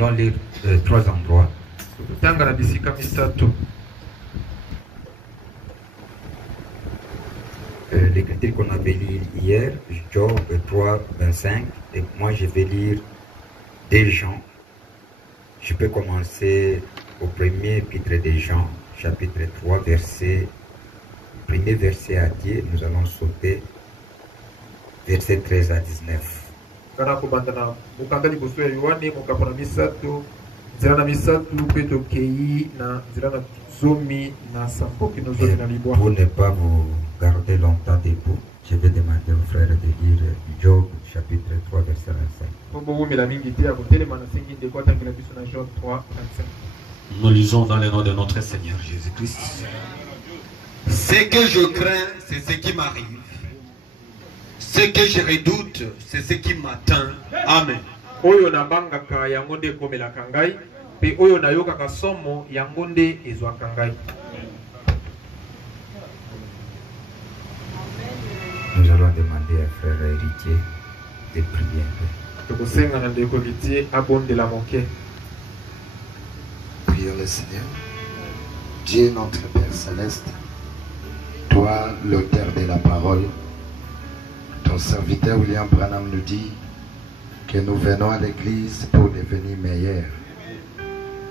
allons lire 3 endroits. L'écriture qu'on avait lu hier, Job 3, 25, et moi je vais lire des Jean. Je peux commencer au premier épître des Jean, chapitre 3, premier verset à 10, nous allons sauter verset 13 à 19. Pour ne pas vous garder longtemps debout, je vais demander au frère de lire Job chapitre 3 verset 25. Nous lisons dans le nom de notre Seigneur Jésus-Christ. Ce que je crains, c'est ce qui m'arrive. Ce que je redoute, c'est ce qui m'atteint. Amen. Oyo na bangaka yango nde komelaka ngai pe oyo nayokaka somo yango nde ezwaka ngai. Nous allons demander à frère héritier de prier un peu. Tokosenga na ndeko héritier abondela moke. Prions le Seigneur. Dieu notre Père Céleste, toi l'auteur de la parole, ton serviteur William Branham nous dit que nous venons à l'église pour devenir meilleurs.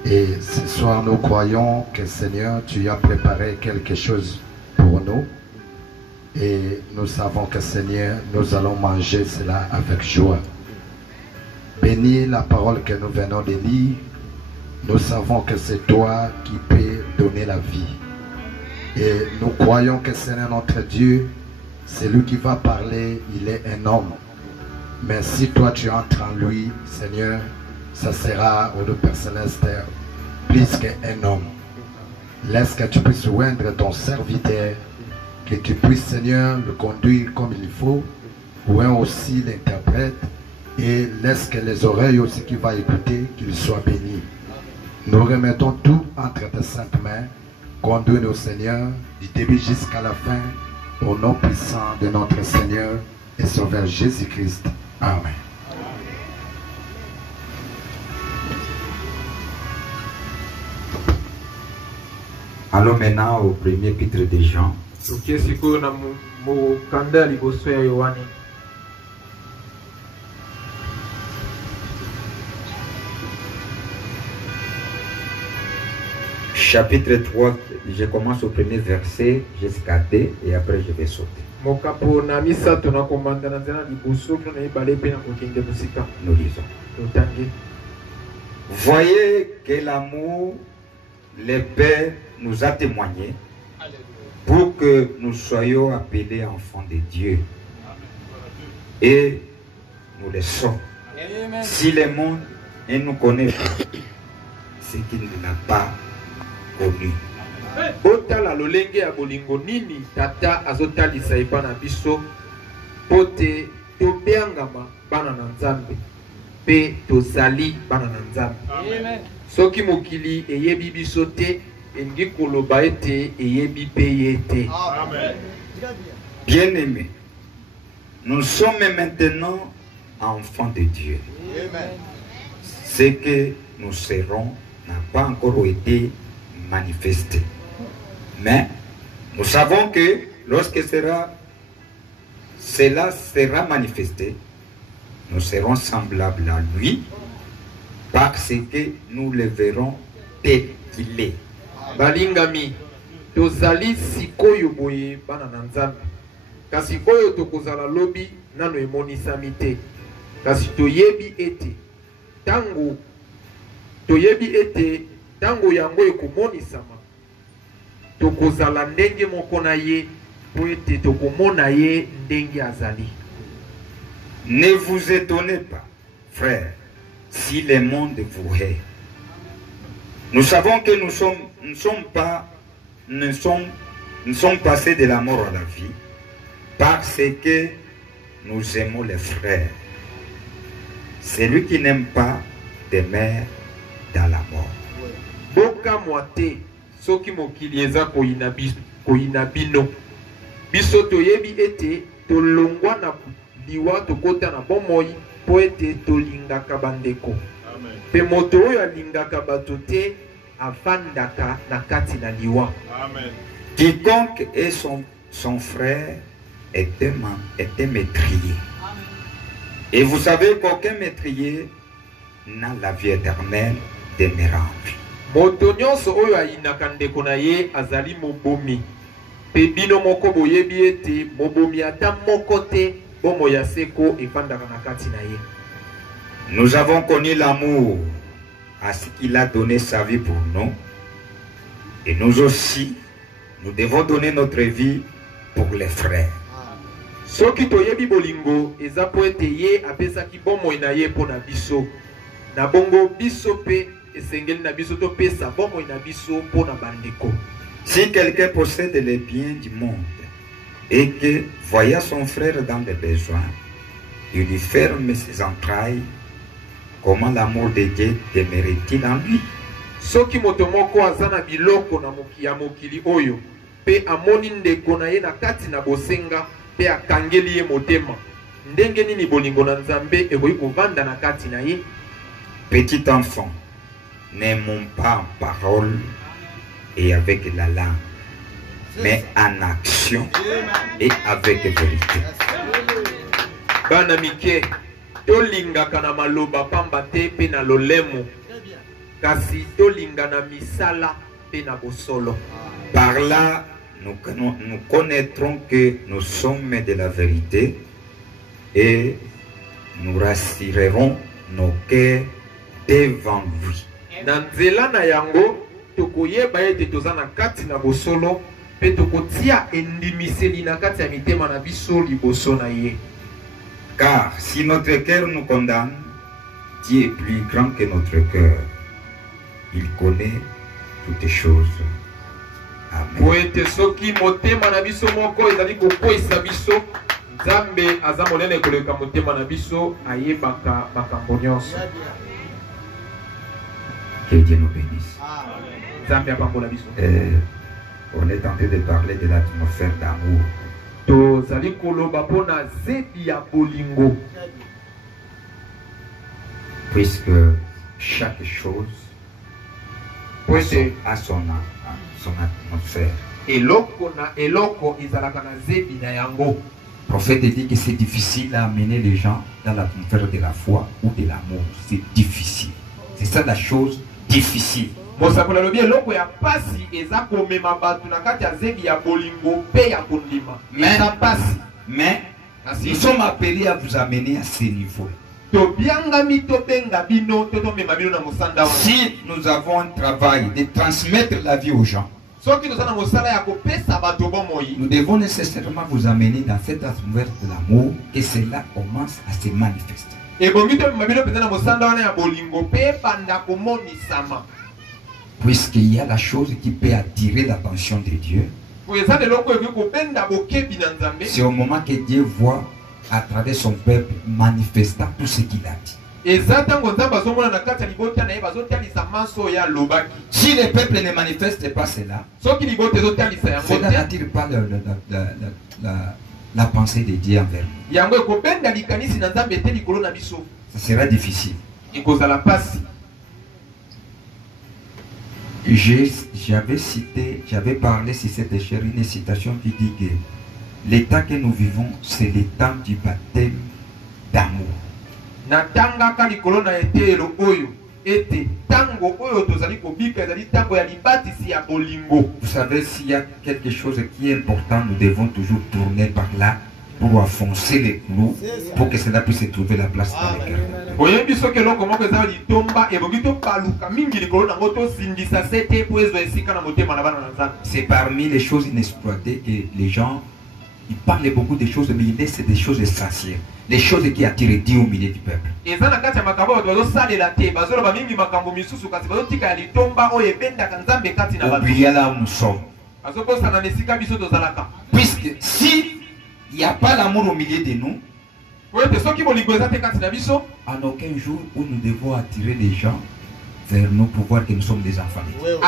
Et ce soir, nous croyons que Seigneur, tu as préparé quelque chose pour nous. Et nous savons que Seigneur, nous allons manger cela avec joie. Bénis la parole que nous venons de lire. Nous savons que c'est toi qui peux donner la vie. Et nous croyons que Seigneur notre Dieu, c'est lui qui va parler, il est un homme. Mais si toi tu entres en lui, Seigneur, ça sera au Père Céleste plus qu'un homme. Laisse que tu puisses oindre ton serviteur, que tu puisses, Seigneur, le conduire comme il faut, oint aussi l'interprète, et laisse que les oreilles aussi qui vont écouter, qu'ils soient bénis. Nous remettons tout entre tes saintes mains. Conduis-nous, Seigneur, du début jusqu'à la fin, au nom puissant de notre Seigneur et Sauveur Jésus-Christ. Amen. Allons maintenant au premier épître de Jean. Chapitre 3, je commence au premier verset jusqu'à 2 et après je vais sauter. Nous lisons. Voyez que l'amour, le Père nous a témoigné pour que nous soyons appelés enfants de Dieu. Et nous le sommes. Si le monde ne nous connaît pas, c'est qu'il ne l'a pas connu. Otala lolenge ya bolingo nini tata azotalisa epa na biso pote tobeangama bana na Nzambe pe tozali bana na Nzambe. Soki mokili eyebi biso te engi koloba ete eyebi pe ye te. Bien-aimés, nous sommes maintenant enfants de Dieu. Ce que nous serons n'a pas encore été manifesté. Mais nous savons que lorsque cela sera manifesté, nous serons semblables à lui parce que nous le verrons tel qu'il est. Balingami, tozali sikoyo boye bana na Nzambe. Kasi oyo tokozala lobi nano emonisami te. Kasi toyebi ete tango yango ekomonisama tokozala ndenge moko na ye po ete tokomona ye ndenge azali. Ne vous étonnez pas, frères, si le monde vous hait. Nous savons que nous sommes passés de la mort à la vie parce que nous aimons les frères. Celui qui n'aime pas demeure dans la mort. Boka moite soki mokili eza koyina bino biso toyebi ete tolongwa na liwa tokota na bomoi po ete tolingaka bandeko. Pe moto oyo alingaka bato te avandaka na kati na liwa. Quiconque est son frère est un métrier. Et vous savez qu'aucun métrier n'a la vie éternelle demeurant. Moto nyonso oyo ayinaka ndeko na ye azali mobomi. Pe bino moko boyebi ete mobomi ata moko te bomo ya seko evandaka na kati na ye. Nous avons connu l'amour à ce qu'il a donné sa vie pour nous. Et nous aussi, nous devons donner notre vie pour les frères. Soki toyebi bolingo eza po ete ye apesaki bomoi na ye mpo na biso. Na bongo biso pe esengeli na biso topesa bomoi na biso mpo na bandeko. Si quelqu'un possède les biens du monde et que, voyant son frère dans les besoins, il lui ferme ses entrailles, comment l'amour de Dieu demeurait-il en lui? Soki moto moko aza na biloko na mokili oyo pe amoni ndeko na ye na kati na bosenga pe akangeli ye motema, ndenge nini bolingo na Nzambe ekoki kovanda na kati na ye? Petit enfant, n'aimons pas en parole et avec la langue, mais en action et avec vérité. Bana mike, tolingaka na maloba pamba te pe na lolemo, kasi tolinga na misala pe na bosolo. Par là, nous connaîtrons que nous sommes de la vérité et nous rassurerons nos cœurs devant lui. Na nzela na yango tokoyeba ete toza na kati na bosolo pe tokotia endimiseli na kati ya mitema na biso liboso na ye. Car si notre cœur nous condamne, Dieu est plus grand que notre cœur. Il connaît toutes choses. Amen. Po ete soki motema na biso moko ezali kokwesa biso, Nzambe aza monene koleka motema na biso, ayebaka makambo nyonso. Que Dieu nous bénisse. Nzambe apambola biso. On est en train de parler de l'atmosphère d'amour. Tozali koloba pona zebi ya bolingo. Puisque chaque chose a son atmosphère. Eloko na eloko izalaka na zebi na yango. Le prophète dit que c'est difficile à amener les gens dans l'atmosphère de la foi ou de l'amour. C'est difficile. C'est ça la chose difficile. Mosakola lobi eloko ya pasi eza komema batu na kati ya zebi ya bolingo pe ya kondima. Eza pasi. Mais nous sommes appelés à vous amener à ce niveau. Si nous avons un travail de transmettre la vie aux gens, nous devons nécessairement vous amener dans cette atmosphère de l'amour et cela commence à se manifester. Puisqu'il y a la chose qui peut attirer l'attention de Dieu, c'est au moment que Dieu voit à travers son peuple manifestant tout ce qu'il a dit. Si le peuple ne manifeste pas cela, cela n'attire pas la pensée de Dieu envers nous. Ça sera difficile. J'avais parlé sur cette chaire une citation qui dit que l'état que nous vivons, c'est l'état du baptême d'amour. Vous savez, s'il y a quelque chose qui est important, nous devons toujours tourner par là pour enfoncer les clous, pour que cela puisse trouver la place dans le cœur. C'est parmi les choses inexploitées que les gens ils parlent beaucoup de choses, mais ils laissent des choses essentielles. Les choses qui attirent Dieu au milieu du peuple. Oubliez là où nous sommes. Puisque si il n'y a pas l'amour au milieu de nous, en aucun jour où nous devons attirer les gens vers nous pour voir que nous sommes des enfants de Dieu.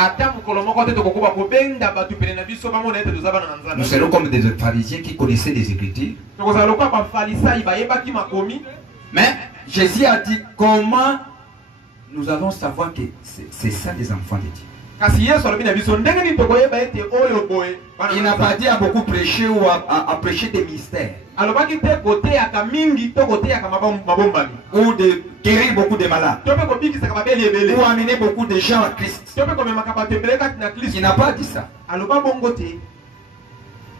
Nous serons comme des pharisiens qui connaissaient les Écritures. Mais Jésus a dit comment nous allons savoir que c'est ça les enfants de Dieu. Il n'a pas dit à beaucoup prêcher ou à prêcher des mystères. Ou de guérir beaucoup de malades. Ou amener beaucoup de gens à Christ. Il n'a pas dit ça.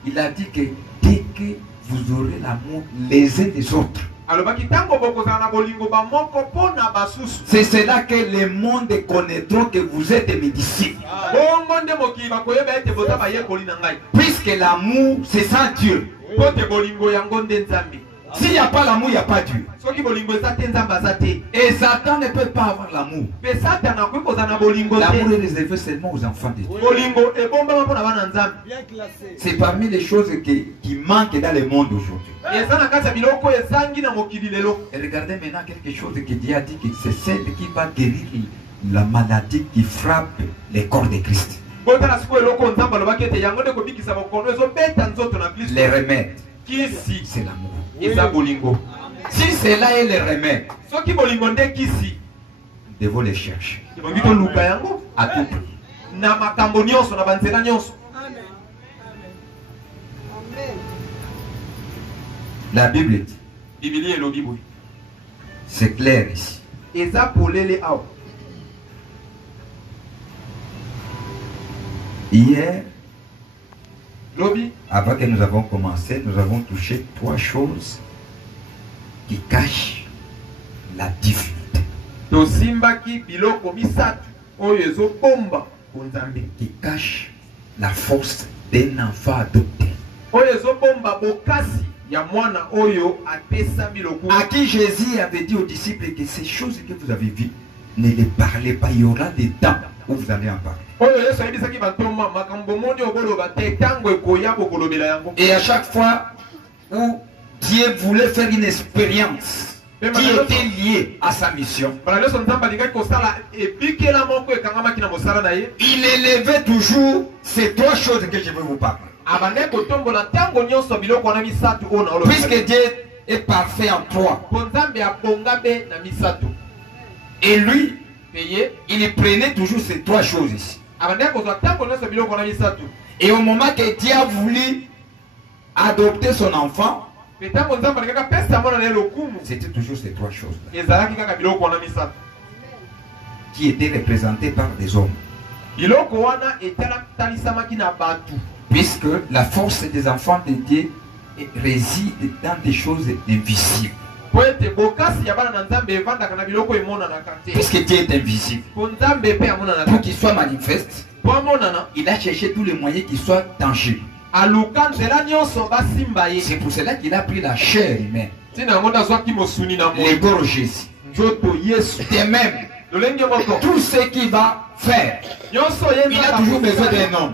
Il a dit que dès que vous aurez l'amour les uns des autres, c'est cela que le monde connaîtra que vous êtes mes disciples. Puisque l'amour, c'est sans Dieu. S'il n'y a pas l'amour, il n'y a pas Dieu. Et Satan ne peut pas avoir l'amour. L'amour est réservé seulement aux enfants de Dieu. C'est parmi les choses qui manquent dans le monde aujourd'hui. Et regardez maintenant quelque chose que Dieu a dit, que c'est celle qui va guérir la maladie qui frappe le corps de Christ. Les remèdes, c'est l'amour. Si cela est le remède, nous devons les chercher à tout prix. La Bible dit, c'est clair ici. Hier, avant que nous avons commencé, nous avons touché 3 choses qui cachent la divinité. Qui cachent la force d'un enfant adopté. À qui Jésus avait dit aux disciples que ces choses que vous avez vues, ne les parlez pas, il y aura des temps où vous allez en parler. Et à chaque fois où Dieu voulait faire une expérience qui était liée à sa mission, il élevait toujours ces 3 choses que je veux vous parler. Puisque Dieu est parfait en 3. Et lui, il prenait toujours ces 3 choses ici. Et au moment que Dieu a voulu adopter son enfant, c'était toujours ces 3 choses-là qui étaient représentées par des hommes. Puisque la force des enfants de Dieu réside dans des choses invisibles. Puisque Dieu est invisible, pour qu'il soit manifeste, il a cherché tous les moyens qui soient tangibles. C'est pour cela qu'il a pris la chair humaine. Les corps Jésus. De même, tout ce qu'il va faire, il a toujours besoin d'un homme.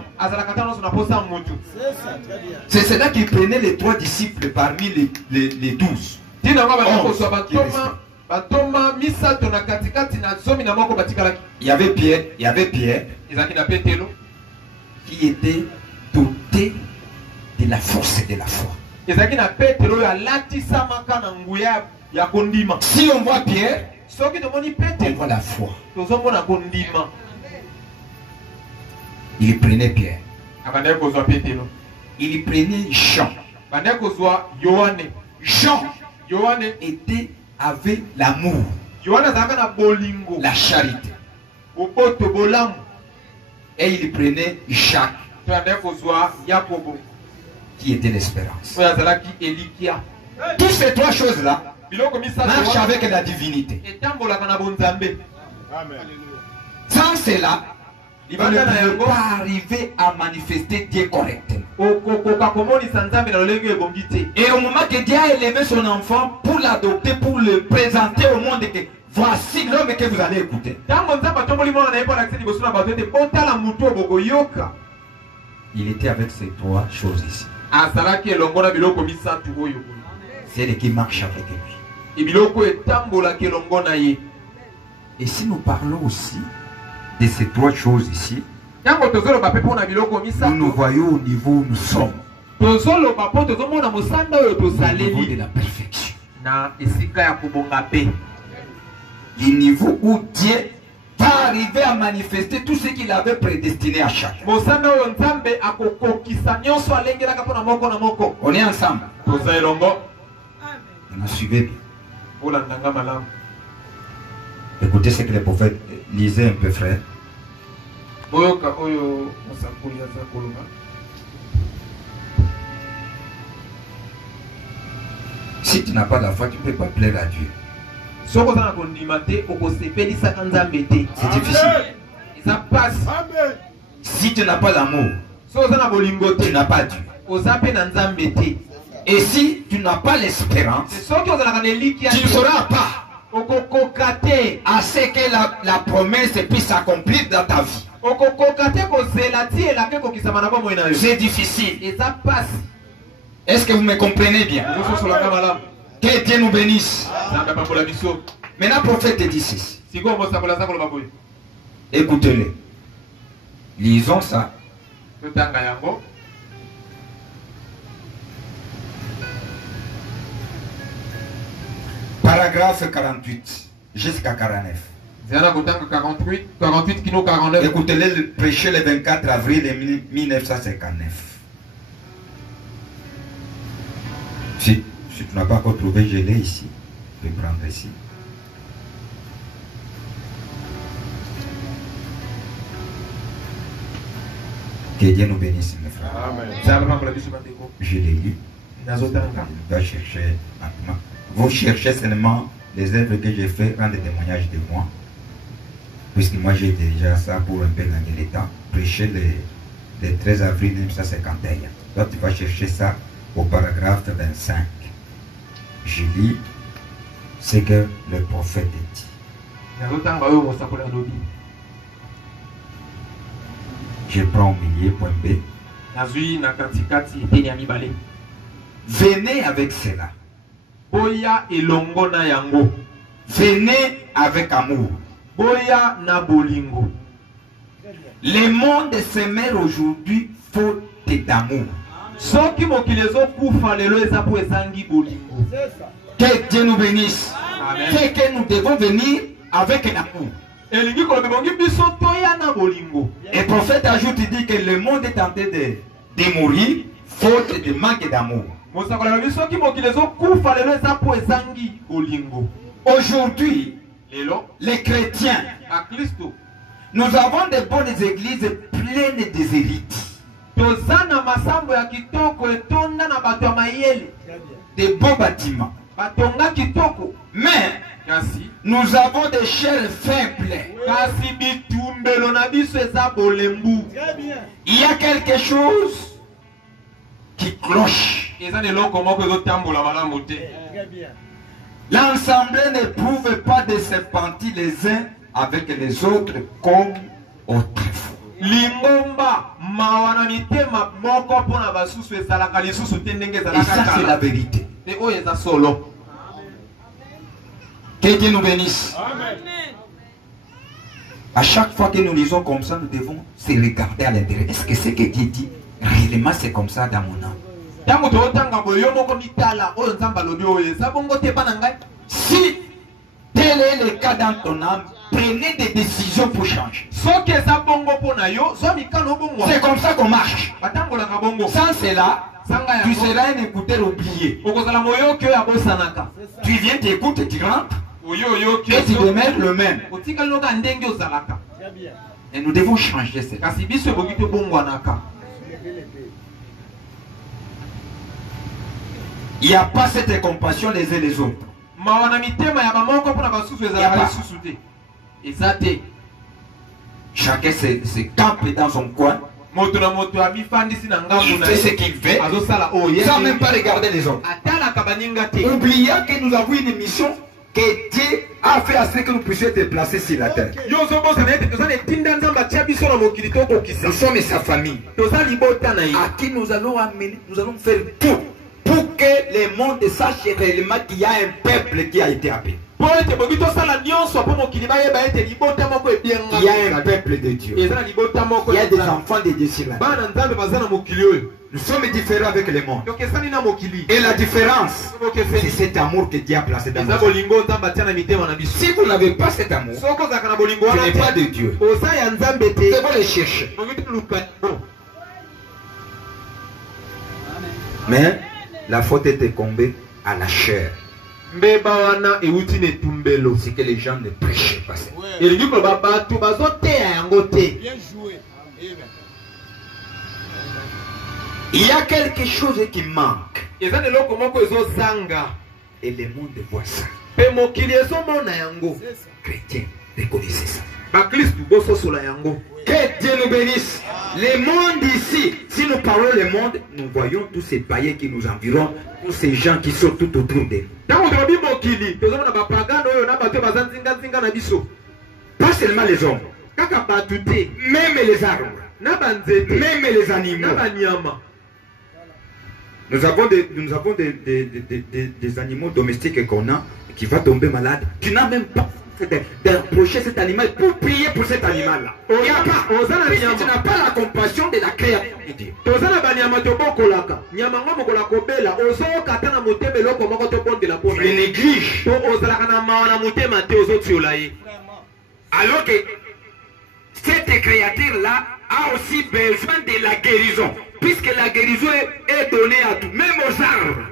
C'est cela qu'il prenait les 3 disciples parmi les 12. Il y avait Pierre, qui était doté de la force et de la foi. Si on voit Pierre, on voit la foi. Il prenait Pierre. Il prenait Jean. Jean avait l'amour, la charité. Et il prenait Jacques, qui était l'espérance. Toutes ces 3 choses-là marchent avec la divinité. Sans cela, il ne peut pas arriver à manifester Dieu correctement. Et au moment que Dieu a élevé son enfant pour l'adopter, pour le présenter au monde, que voici l'homme que vous allez écouter. Il était avec ces 3 choses ici. C'est qui marche avec lui. Et si nous parlons aussi de ces 3 choses ici, nous nous voyons au niveau où nous sommes. Au niveau de la perfection. du niveau où Dieu va arriver à manifester tout ce qu'il avait prédestiné à chacun. On est ensemble. Vous me suivez bien. Écoutez ce que les prophètes lisaient un peu, frère. Si tu n'as pas la foi, tu ne peux pas plaire à Dieu. C'est difficile. Ça passe. Si tu n'as pas l'amour, tu n'as pas Dieu. Et si tu n'as pas l'espérance, tu ne sauras pas à ce que la promesse puisse s'accomplir dans ta vie. C'est difficile. Est-ce que vous me comprenez bien? Que Dieu nous bénisse. Maintenant, le prophète dit ceci. Écoutez-le. Lisons ça. Paragraphe 48 jusqu'à 49. Écoutez-le, prêcher le 24 avril 1959. Si tu n'as pas encore trouvé, je l'ai ici. Je vais prendre ici. Que Dieu nous bénisse, mes frères. Amen. Je l'ai lu. Va chercher. Vous cherchez seulement les œuvres que j'ai fait, rendre témoignage de moi. Puisque moi j'ai déjà ça pour un peu gagner le temps. Prêcher le 13 avril 1951. Donc tu vas chercher ça au paragraphe 25. Je lis ce que le prophète dit. Je prends au milieu, point B. Venez avec cela. Venez avec amour. Le monde se met aujourd'hui faute d'amour. Que Dieu nous bénisse. C'est que nous devons venir avec un amour. Et le prophète ajoute, il dit que le monde est en train de mourir faute de manque d'amour. Aujourd'hui, les chrétiens, nous avons de bonnes églises pleines des élites. Des beaux bâtiments. Mais nous avons des chairs faibles. Il y a quelque chose qui cloche. L'ensemble ne prouve pas de se pentir les uns avec les autres comme autrefois. Et ça c'est la vérité. Que Dieu nous bénisse. Amen. À chaque fois que nous lisons comme ça, nous devons se regarder à l'intérieur. Est-ce que ce que Dieu dit, réellement c'est comme ça dans mon âme? Si tel est le cas dans ton âme, prenez des décisions pour changer. C'est comme ça qu'on marche. Sans cela, tu seras un écouteur oublié. Tu viens, tu écoutes et tu rentres. Et tu demeures le même. Et nous devons changer cela. Il n'y a pas cette compassion les uns les autres. Chacun se campe dans son coin. Il fait ce qu'il fait sans même pas regarder les autres. Oublions que nous avons une mission que Dieu a fait à ce que nous puissions être placés sur la terre. Nous sommes sa famille. À qui nous allons amener, nous allons faire tout pour que le monde sache réellement qu'il y a un peuple qui a été appelé. Il y a un peuple de Dieu. Il y a des enfants de Dieu sur la terre. Nous sommes différents avec le monde. Et la différence, c'est cet amour que Dieu a placé dans nos vies. Si vous n'avez pas cet amour, ce n'est pas de Dieu. Vous devez le chercher. Mais la faute était tombée à la chair. C'est que les gens ne prêchaient pas ça. Il y a quelque chose qui manque. Et le monde voit ça. Chrétiens, reconnaissez ça. Que Dieu nous bénisse. Le monde ici, si nous parlons le monde, nous voyons tous ces païens qui nous environnent, tous ces gens qui sont tout autour de nous. Pas seulement les hommes, même les arbres, même les animaux. Nous avons des animaux domestiques qu'on a qui va tomber malade. Tu n'as même pas d'approcher cet animal pour prier pour cet animal-là. Il n'y a pas. Tu n'as pas la compassion de la créature de Dieu. Tu les négliges. Alors que cette créature-là a aussi besoin de la guérison. Puisque la guérison est donnée à tout, même aux arbres.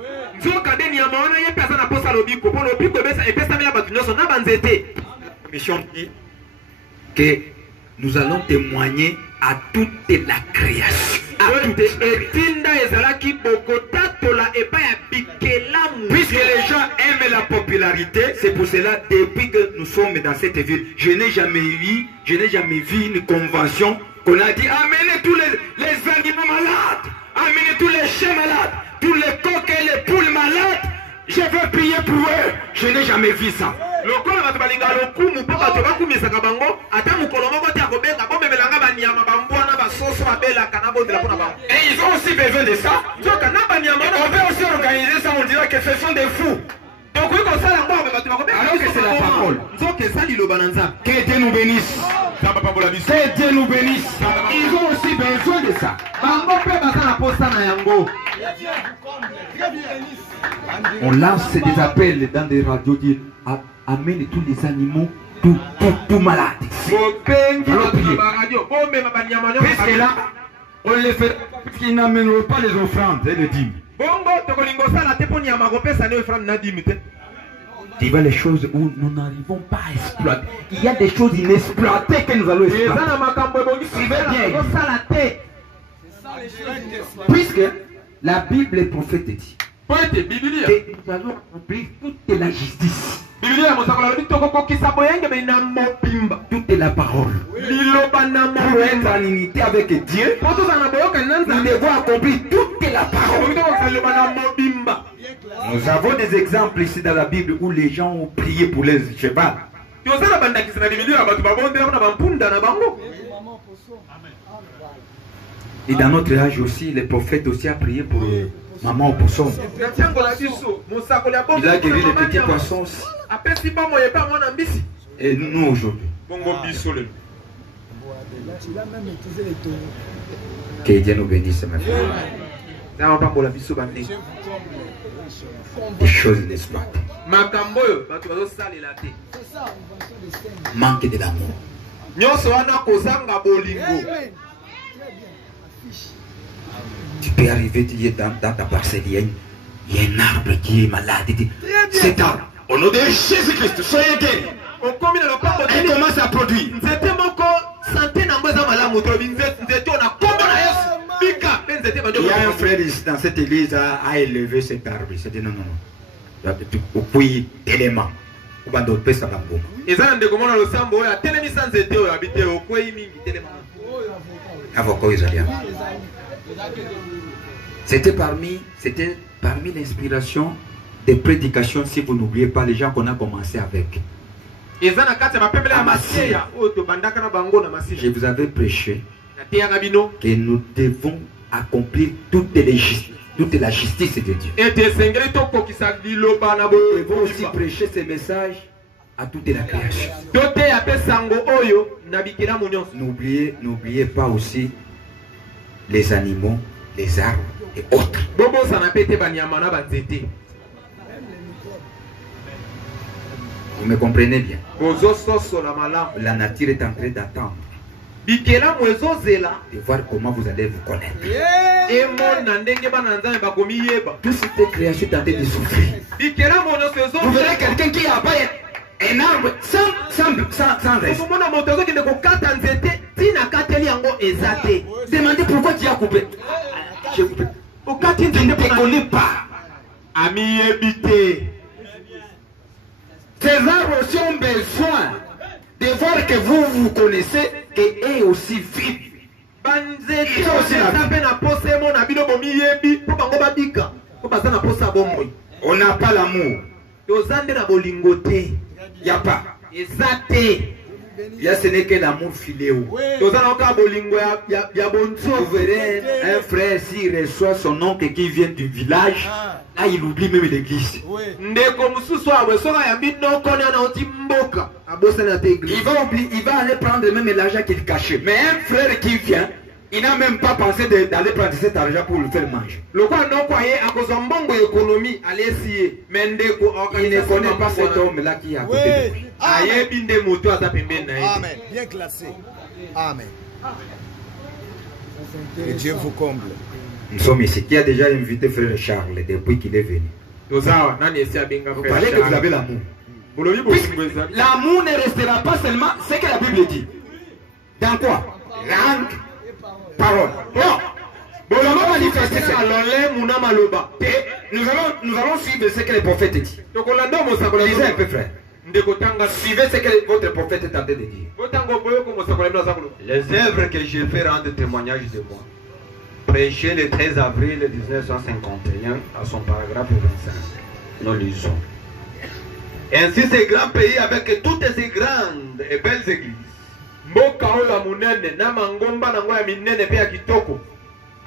La mission dit que nous allons témoigner à toute la création. Puisque les gens aiment la popularité, c'est pour cela, depuis que nous sommes dans cette ville, je n'ai jamais vu une convention qu'on a dit amenez tous les animaux malades, amenez tous les chiens malades, tous les coqs et les poules malades, je veux prier pour eux. Je n'ai jamais vu ça. Et ils ont aussi besoin de ça. On veut aussi organiser ça, on dirait que ce sont des fous. Alors que c'est la parole. Que Dieu nous bénisse. Que Dieu nous bénisse. Ils ont aussi besoin de ça. On lance des appels dans des radios, dire amène tous les animaux tout malades. Puisque là, on les fait, puisqu'ils n'amèneront pas les offrandes et les dîmes. Tu vois les choses où nous n'arrivons pas à exploiter. Il y a des choses inexploitées que nous allons exploiter. Puisque la Bible est prophète dit que nous allons accomplir toute la justice. Toute la parole. Pour être en unité avec Dieu, nous devons accomplir toute la parole. Nous avons des exemples ici dans la Bible où les gens ont prié pour les chevaux. Et dans notre âge aussi, les prophètes aussi ont prié pour maman au poisson. Il a guéri les petits poissons aussi. Et nous aujourd'hui. Que Dieu nous bénisse, ma frère. Des choses inexploitées. Manque de l'amour. Tu peux arriver, tu es dans ta parcelle, il y a un arbre qui est malade. Cet arbre, au nom de Jésus-Christ, soyez guéris. Elle commence à produire. Il y a un frère ici dans cette église a élevé cet arbre. Il s'est dit non. Au puits d'éléments. C'était parmi l'inspiration des prédications, si vous n'oubliez pas, les gens qu'on a commencé avec. Je vous avais prêché que nous devons accomplir toute la justice de Dieu. Nous devons aussi prêcher ces messages à toute la création. N'oubliez pas aussi les animaux, les arbres et autres. Vous me comprenez bien? La nature est en train d'attendre de voir comment vous allez vous connaître. Toute cette création est en train de souffrir. Vous verrez quelqu'un qui a pas un arbre sans reste. Demandez pourquoi tu as coupé. J'ai coupé. Tu ne te connais pas. Ami habité. Ces arbres aussi ont besoin de voir que vous connaissez et eux aussi vivent. On n'a pas l'amour. Il n'y a pas. Ce n'est que l'amour filéo. Vous verrez un frère s'il reçoit son oncle qui vient du village, là il oublie même l'église. Il va aller prendre même l'argent qu'il cachait. Mais un frère qui vient, il n'a même pas pensé d'aller prendre cet argent pour le faire manger. Il ne connaît pas cet homme-là qui est à côté de lui. Amen. Bien classé. Amen. Que Dieu vous comble. Nous sommes ici. Qui a déjà invité frère Charles depuis qu'il est venu? Vous parlez que vous avez l'amour. L'amour ne restera pas seulement ce que la Bible dit. Dans quoi? Langue, parole. Non. Nous allons manifester ça. Nous allons suivre ce que les prophètes disent. Lisez un peu, frère. Suivez ce que votre prophète est en train de dire. Les œuvres que j'ai fait rendent témoignage de moi. Prêché le 13 avril 1951 à son paragraphe 25. Nous lisons. Ainsi ce grand pays avec toutes ces grandes et belles églises.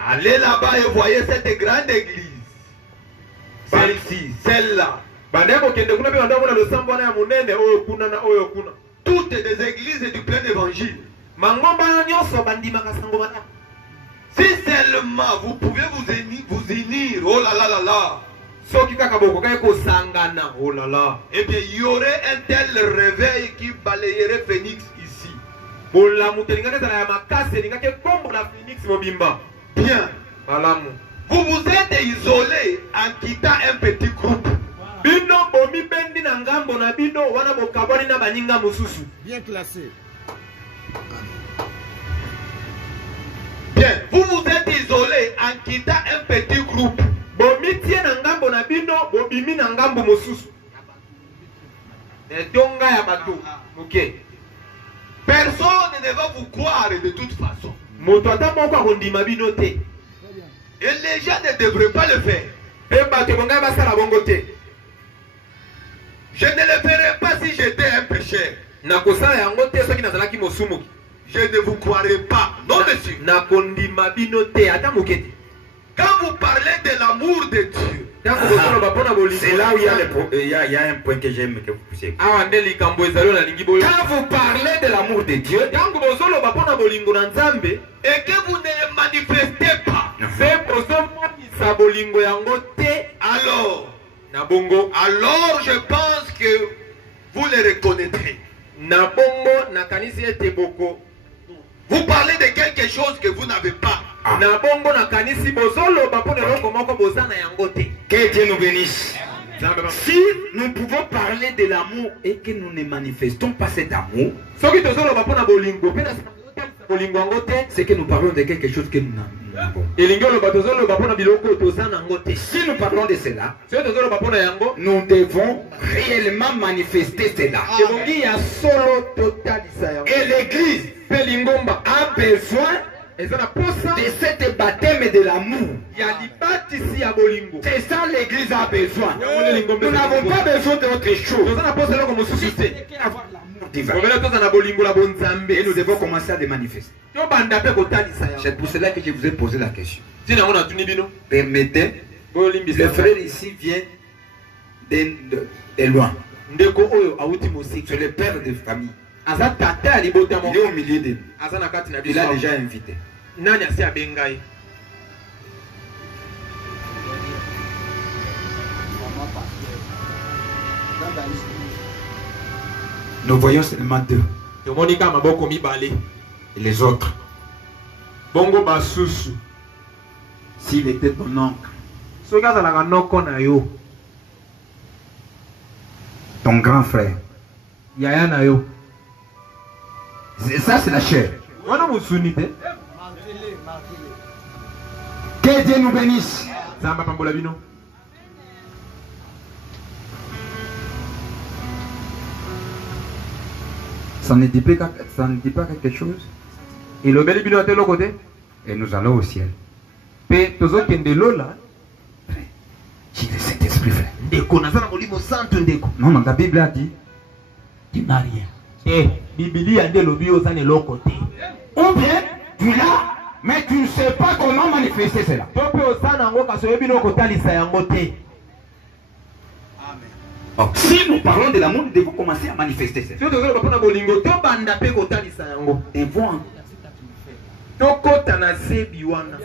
Allez là-bas et voyez cette grande église. Celle-ci, celle-là. Toutes des églises du plein évangile. Si seulement vous pouvez vous unir, oh là là là là. Eh bien, il y aurait un tel réveil qui balayerait Phoenix ici. Bien. Vous vous êtes isolé en quittant un petit groupe. Bien classé. Bien. Vous vous êtes isolé en quittant un petit groupe. Personne ne va vous croire de toute façon. Et les gens ne devraient pas le faire. Je ne le ferai pas si j'étais un pécheur. Je ne vous croirai pas. Non, monsieur. Quand vous parlez de l'amour de Dieu, c'est là où il y a un point que j'aime que vous puissiez. Quand vous parlez de l'amour de Dieu et que vous ne le manifestez pas, alors je pense que vous le reconnaîtrez. Vous parlez de quelque chose que vous n'avez pas. Que Dieu nous bénisse. Si nous pouvons parler de l'amour et que nous ne manifestons pas cet amour, c'est que nous parlons de quelque chose que nous n'avons. Si nous parlons de cela, nous devons réellement manifester cela. Et l'église a besoin de cette baptême de l'amour. C'est ça l'église a besoin. Nous n'avons pas besoin d'autre chose. Et nous devons commencer à les manifester. C'est pour cela que je vous ai posé la question. Permettez, le frère ici vient de loin. ndeko oyo awuti mosika. C'est le père de famille. Aza tata ya libota Il est au milieu de nous. Aza na kati na Il a déjà invité. Nani asi abenga ye? Nous voyons seulement deux. Tomonika maboko mibale. Et les autres. Bongo basusu. S'il était ton oncle, Soki azalaka noko na yo. ton grand frère, Yaya na yo. ça c'est la chair. Wana musuni te. Que Dieu nous bénisse. Zamba pambola bino. Ça ne dit pas quelque chose. Et le bel bino à tel côté. Et nous allons au ciel. Pe tozo kende lola. J'ai le Saint-Esprit, frère. Ndeko naza na molimo santo ndeko. Non, non, la Bible a dit, Tu n'as rien. Eh, Biblia nde lobi oza ne lokote. ou bien tu l'as, mais tu ne sais pas comment manifester cela. Tope osana ngo kaso yebi no kotalisa yango te. Oh, si nous parlons de l'amour, nous devons commencer à manifester cela. Sio tozo bapona bolingo to banda pe kotalisa yango. Devons Tokota na zebi wana.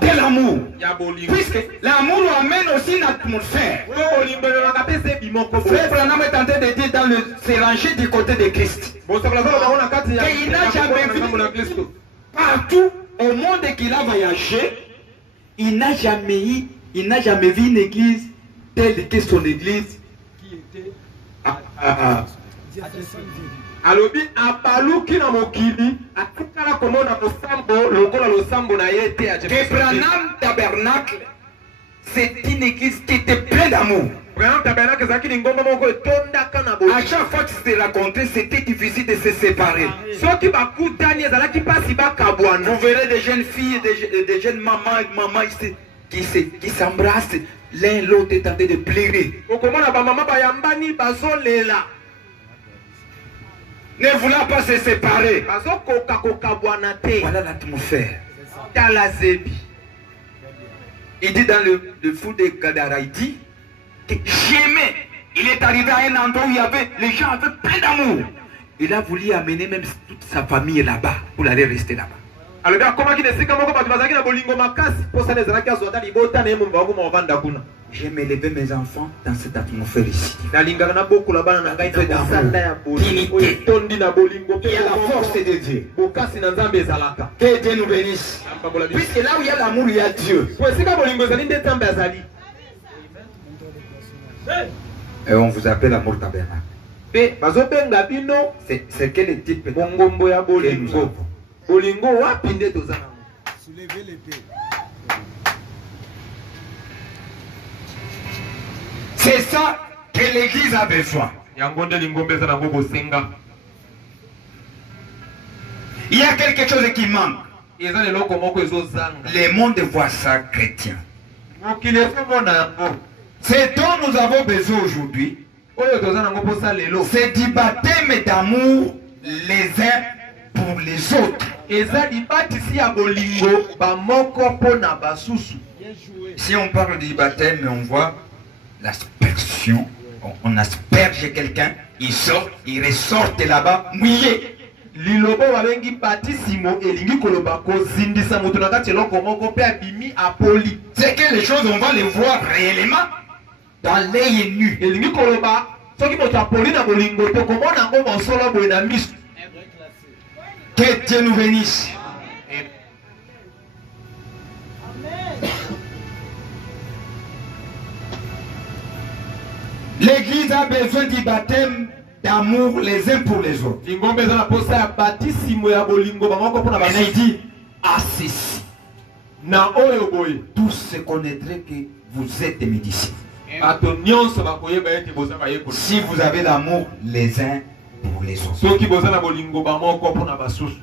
de l'amour. Ya bolingo. Puisque l'amour amène aussi une atmosphère. To bolingo na ka pe zebi moko. Frère Branham est en train de dire dans le se ranger du côté de Christ. Bosokola zo na kati ya. Et il n'a jamais vu partout au monde qu'il a voyagé, il n'a jamais vu une église telle que son église. Alobi abaluki na mokili atikala komona losambo lokola losambo na ye te Que Branham Tabernacle, c'est une église qui était pleine d'amour. Branham Tabernacle ezalaki ni ngomba moko etondaka na À bolingo. chaque fois que c'était raconté, c'était difficile de se séparer. Soki bakutani ezalaki mpasi bakabwana. Vous verrez des jeunes filles, des jeunes mamans ici, qui s'embrassent, l'un l'autre est en train de pleurer. Okomona bamama bayambani bazolela. Ne voulant pas se séparer. Bazokoka kokabwana te. Voilà l'atmosphère. Tala zebi. Il dit dans le fou de Gadara, il dit que jamais il est arrivé à un endroit où les gens avaient plein d'amour. Il a voulu amener même toute sa famille là-bas pour aller rester là-bas. Alobi akomaki na esika moko bato bazalaki na bolingo makasi mposana ezalaki azwata libota na ye momba wakoma ovanda kuna. J'aime élever mes enfants dans cette atmosphère ici. Nalingaka nabokola bana na ngai na mosala ya bolingo oyo etondi na bolingo mpe Il y a la force de Dieu. bokasi na nzambe ezalaka. Que Dieu nous bénisse. Puisque là où il y a l'amour, il y a Dieu. Po esika bolingo ezali nde nzambe azali. Et on vous appelle amour tabernacle. Pe bazobenga bino C'est quel type bongombo ya que nous bolingo. avons? Bolingo wapi nde toza nango. Soulevez l'épée. C'est ça que l'église a besoin. Yango nde lingombe eza nango bosenga. Il y a quelque chose qui manque. Eza leloko moko ezozanga. Le monde voit ça chrétien. Mokili ekomona yango. C'est dont nous avons besoin aujourd'hui. Oyo toza nango posa lelo. C'est du baptême d'amour les uns pour les autres. Eza libatisi ya bolingo bamoko mpona basusu. Bien joué. Si on parle du baptême, on voit l'aspersion. On asperge quelqu'un, il sort, il ressort de là-bas mouillé. Lilobo babengi batisimo elingi koloba kozindisa moto na kati eloko moko mpe abimi apoli. C'est que les choses, on va les voir réellement dans l'œil nu. Elingi koloba soki moto apoli na bolingo tokomona yango mosolo boye na miso. Que Dieu nous bénisse. L'église a besoin du baptême d'amour les uns pour les autres. Lingombe eza na posa ya batisimo ya bolingo bamoko mpona Et là, il basusu. dit, à ceci, Na oyo boye tous se connaîtraient que vous êtes mes disciples. bato nyonso bakoyeba ete boza bayekoli. Si vous avez l'amour les uns pour les autres. Soki boza na bolingo bamoko mpona basusu.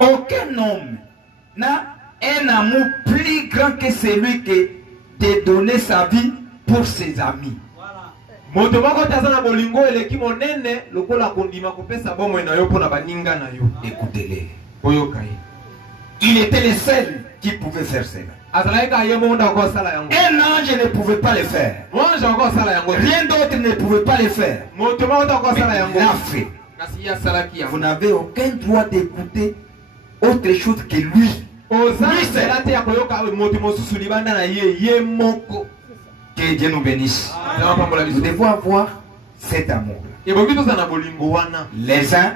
Aucun homme n'a un amour plus grand que celui que de donner sa vie pour ses amis. Moto moko te aza na bolingo eleki monene lokola kondima kopesa bomoi na yo mpona baninga na yo. Écoutez-les. Oyoka ye. Il était le seul qui pouvait faire cela. Un ange ne pouvait pas le faire. Rien d'autre ne pouvait pas le faire. Mais il l'a fait. Vous n'avez aucun droit d'écouter autre chose que lui. Que Dieu nous bénisse. Nous devons avoir cet amour. Les uns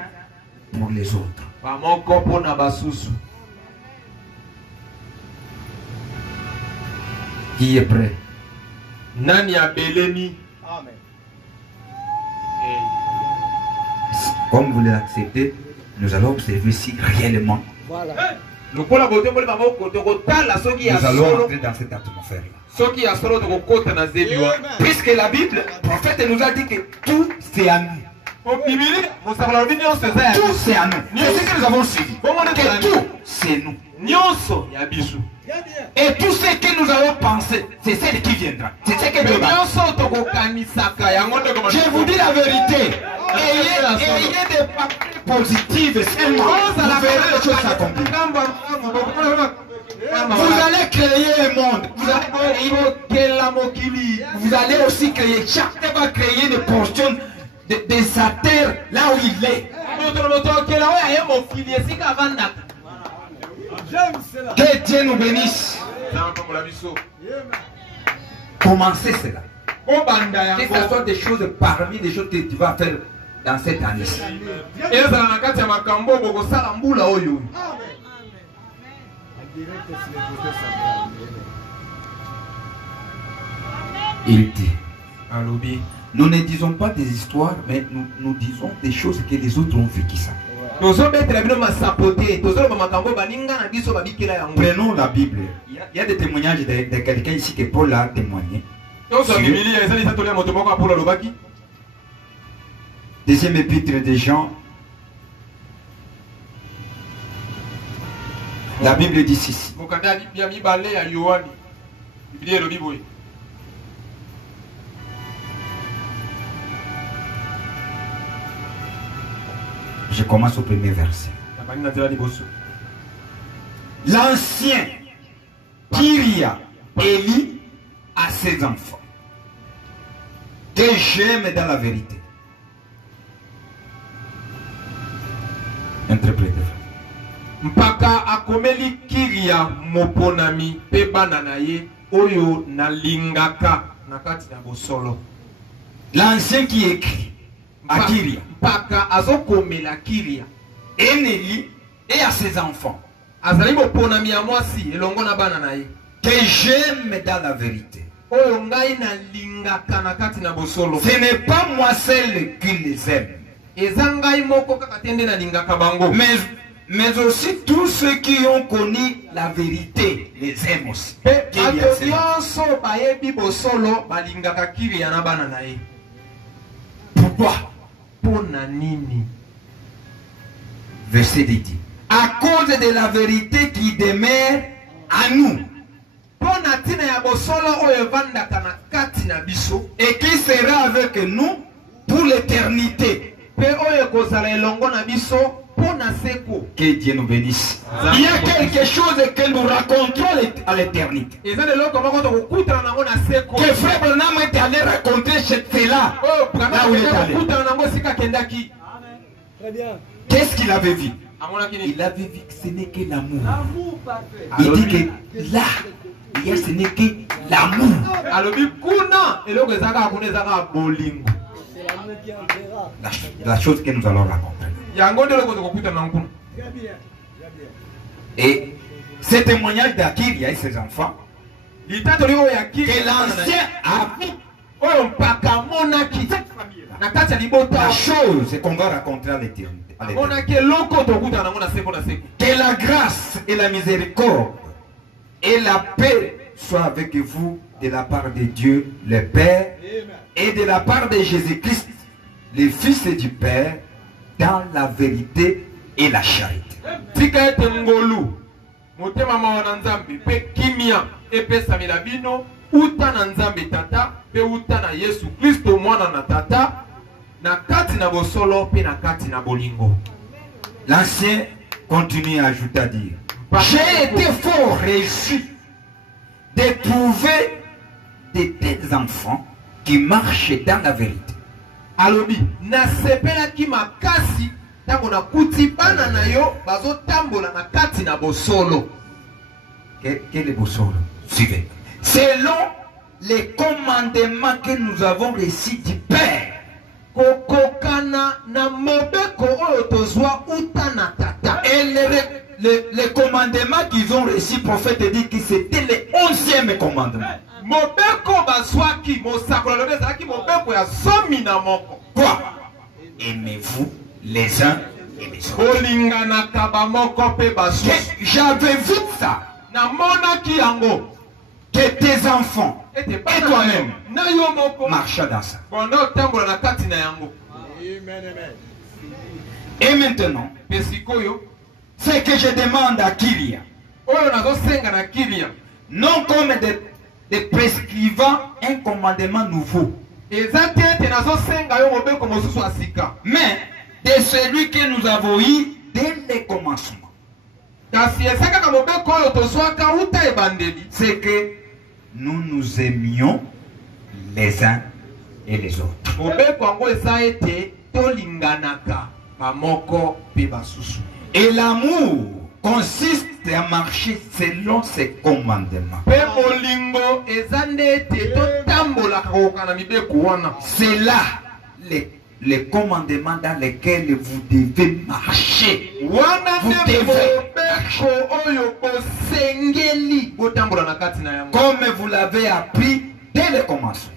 pour les autres. Qui est prêt? Comme vous l'acceptez, nous allons observer si réellement nous allons entrer dans cette atmosphère-là. Puisque la Bible, le prophète nous a dit que tout c'est à nous. Tout c'est à nous. C'est ce que nous avons suivi. Que tout c'est nous. Et tout ce que nous allons penser, c'est celle qui viendra. C'est ce que Dieu va. Je vous dis la vérité. Ayez des paroles positives seulement. Vous verrez les choses s'accomplir. Vous allez créer un monde. Vous allez aussi créer. Chacun va créer une portion de sa terre là où il est. Que Dieu nous bénisse. Commencez cela. Que ce soit des choses parmi les choses que tu vas faire dans cette année. Il dit, nous ne disons pas des histoires, mais nous disons des choses que les autres ont vécues ça. Prenons la Bible. Il y a des témoignages de quelqu'un ici que Paul a témoigné. Deuxième épître de Jean. La Bible dit ceci. Je commence au premier verset. L'ancien Kyria Élie a ses enfants que j'aime dans la vérité. Interprétez. Mpaka akomeli Kyria moponami pe bananaye oyo nalingaka nakati na bosolo. L'ancien qui écrit à Kyria. Mpaka azokomela Kyria. Élie et à ses enfants. Azali moponami ya mwasi elongo na bananaye. Que j'aime dans la vérité. Oyo ngai nalingaka nakati na bosolo. Ce n'est pas moi seul qui les aime. Ezangai moko kaka tende nalingaka bango. Mais aussi tous ceux qui ont connu la vérité les aiment aussi. Pourquoi? Verset 10 dit, à cause de la vérité qui demeure à nous et qui sera avec nous pour l'éternité. Que Dieu nous bénisse. Il y a quelque chose que nous racontons à l'éternité. Que Frère Branham est allé raconter cela. Là où il est allé. Qu'est-ce qu'il avait vu? Il avait vu que ce n'est que l'amour. Il dit que là, ce n'est que l'amour. La chose que nous allons raconter. Et ce témoignage d'Akiria et ses enfants, que l'ancien a vu. La chose qu'on va raconter à l'éternité. Que la grâce et la miséricorde et la paix soient avec vous de la part de Dieu le Père et de la part de Jésus-Christ, le Fils du Père, dans la vérité et la charité. L'ancien continue à ajouter à dire, J'ai été fort réussi de trouver des tels enfants qui marchent dans la vérité. Alobi, nasepelaki makasi tango na kuti bana na yo bazotambola na kati na bosolo. Quel est bosolo? Suivez. Selon les commandements que nous avons reçus du Père. Kokokana na mobeko oyo tozwa uta na tata. Et les commandements qu'ils ont reçus, le prophète dit que c'était le 11e commandement. Mobeko bazwaki mosakolo lobe ezalaki mobeko ya somi na moko. Quoi? Aimez-vous les uns et les autres. Bolinganaka bamoko pe basusu. J'avais vu ça. Namonaki yango. Que tes enfants et toi-même marchent dans ça. Et maintenant, ce que je demande à Kyria, non comme de prescrivant un commandement nouveau, mais de celui que nous avons eu dès le commencement. C'est que nous nous aimions les uns et les autres. Et l'amour consiste à marcher selon ses commandements. C'est là les commandements dans lesquels vous devez marcher. Vous devez comme vous l'avez appris dès le commencement.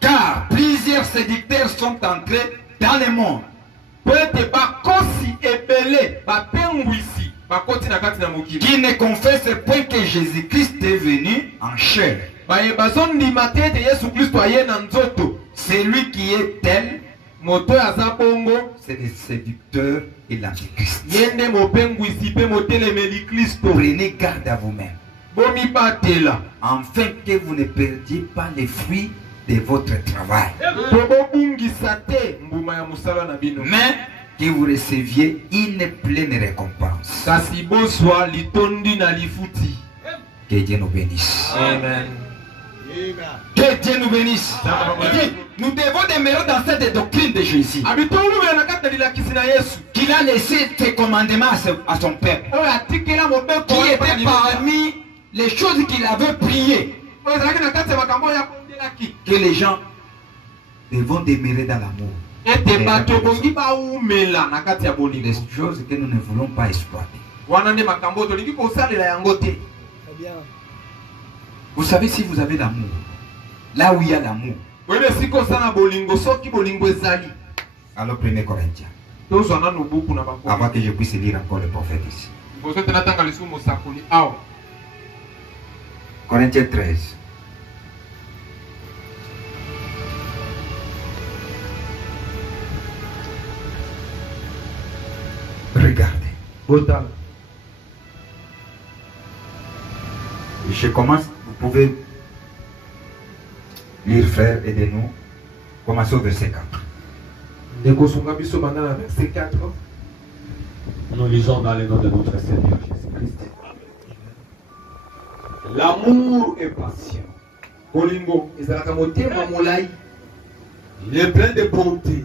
Car plusieurs séducteurs sont entrés dans le monde qui ne confessent point que Jésus-Christ est venu en chair. Celui qui est tel, c'est le séducteur et l'antichrist. Prenez garde à vous-même, afin que vous ne perdiez pas les fruits de votre travail, mais que vous receviez une pleine récompense. Que Dieu nous bénisse. Amen. Que Dieu nous bénisse. Nous devons demeurer dans cette doctrine de Jésus, qu'il a laissé ses commandements à son peuple, qui était parmi les choses qu'il avait priées, que les gens devront demeurer dans l'amour. Les choses que nous ne voulons pas exploiter. Vous savez, si vous avez l'amour, là où il y a l'amour, alors 1 Corinthiens, avant que je puisse lire encore le prophète ici. Corinthiens 13. Regardez. Je commence, vous pouvez lire, frère, aidez-nous. Commençons au verset 4. Nous lisons dans le nom de notre Seigneur Jésus-Christ. L'amour est patient. Il est plein de bonté.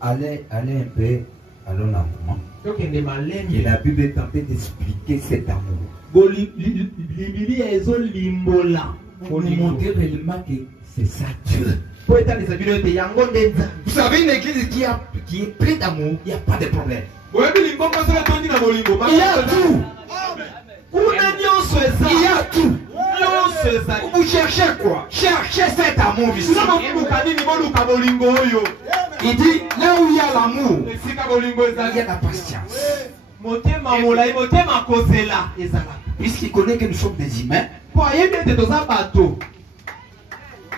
Allez un peu, allons un moment. Et la Bible est en train d'expliquer cet amour. Pour nous montrer réellement que c'est ça Dieu. Vous savez, une église qui est pleine d'amour, il n'y a pas de problème. Il y a tout. Il y a tout. Vous cherchez quoi? Cherchez cet amour ici. Il dit, là où il y a l'amour, il y a la patience. Puisqu'il connaît que nous sommes des humains,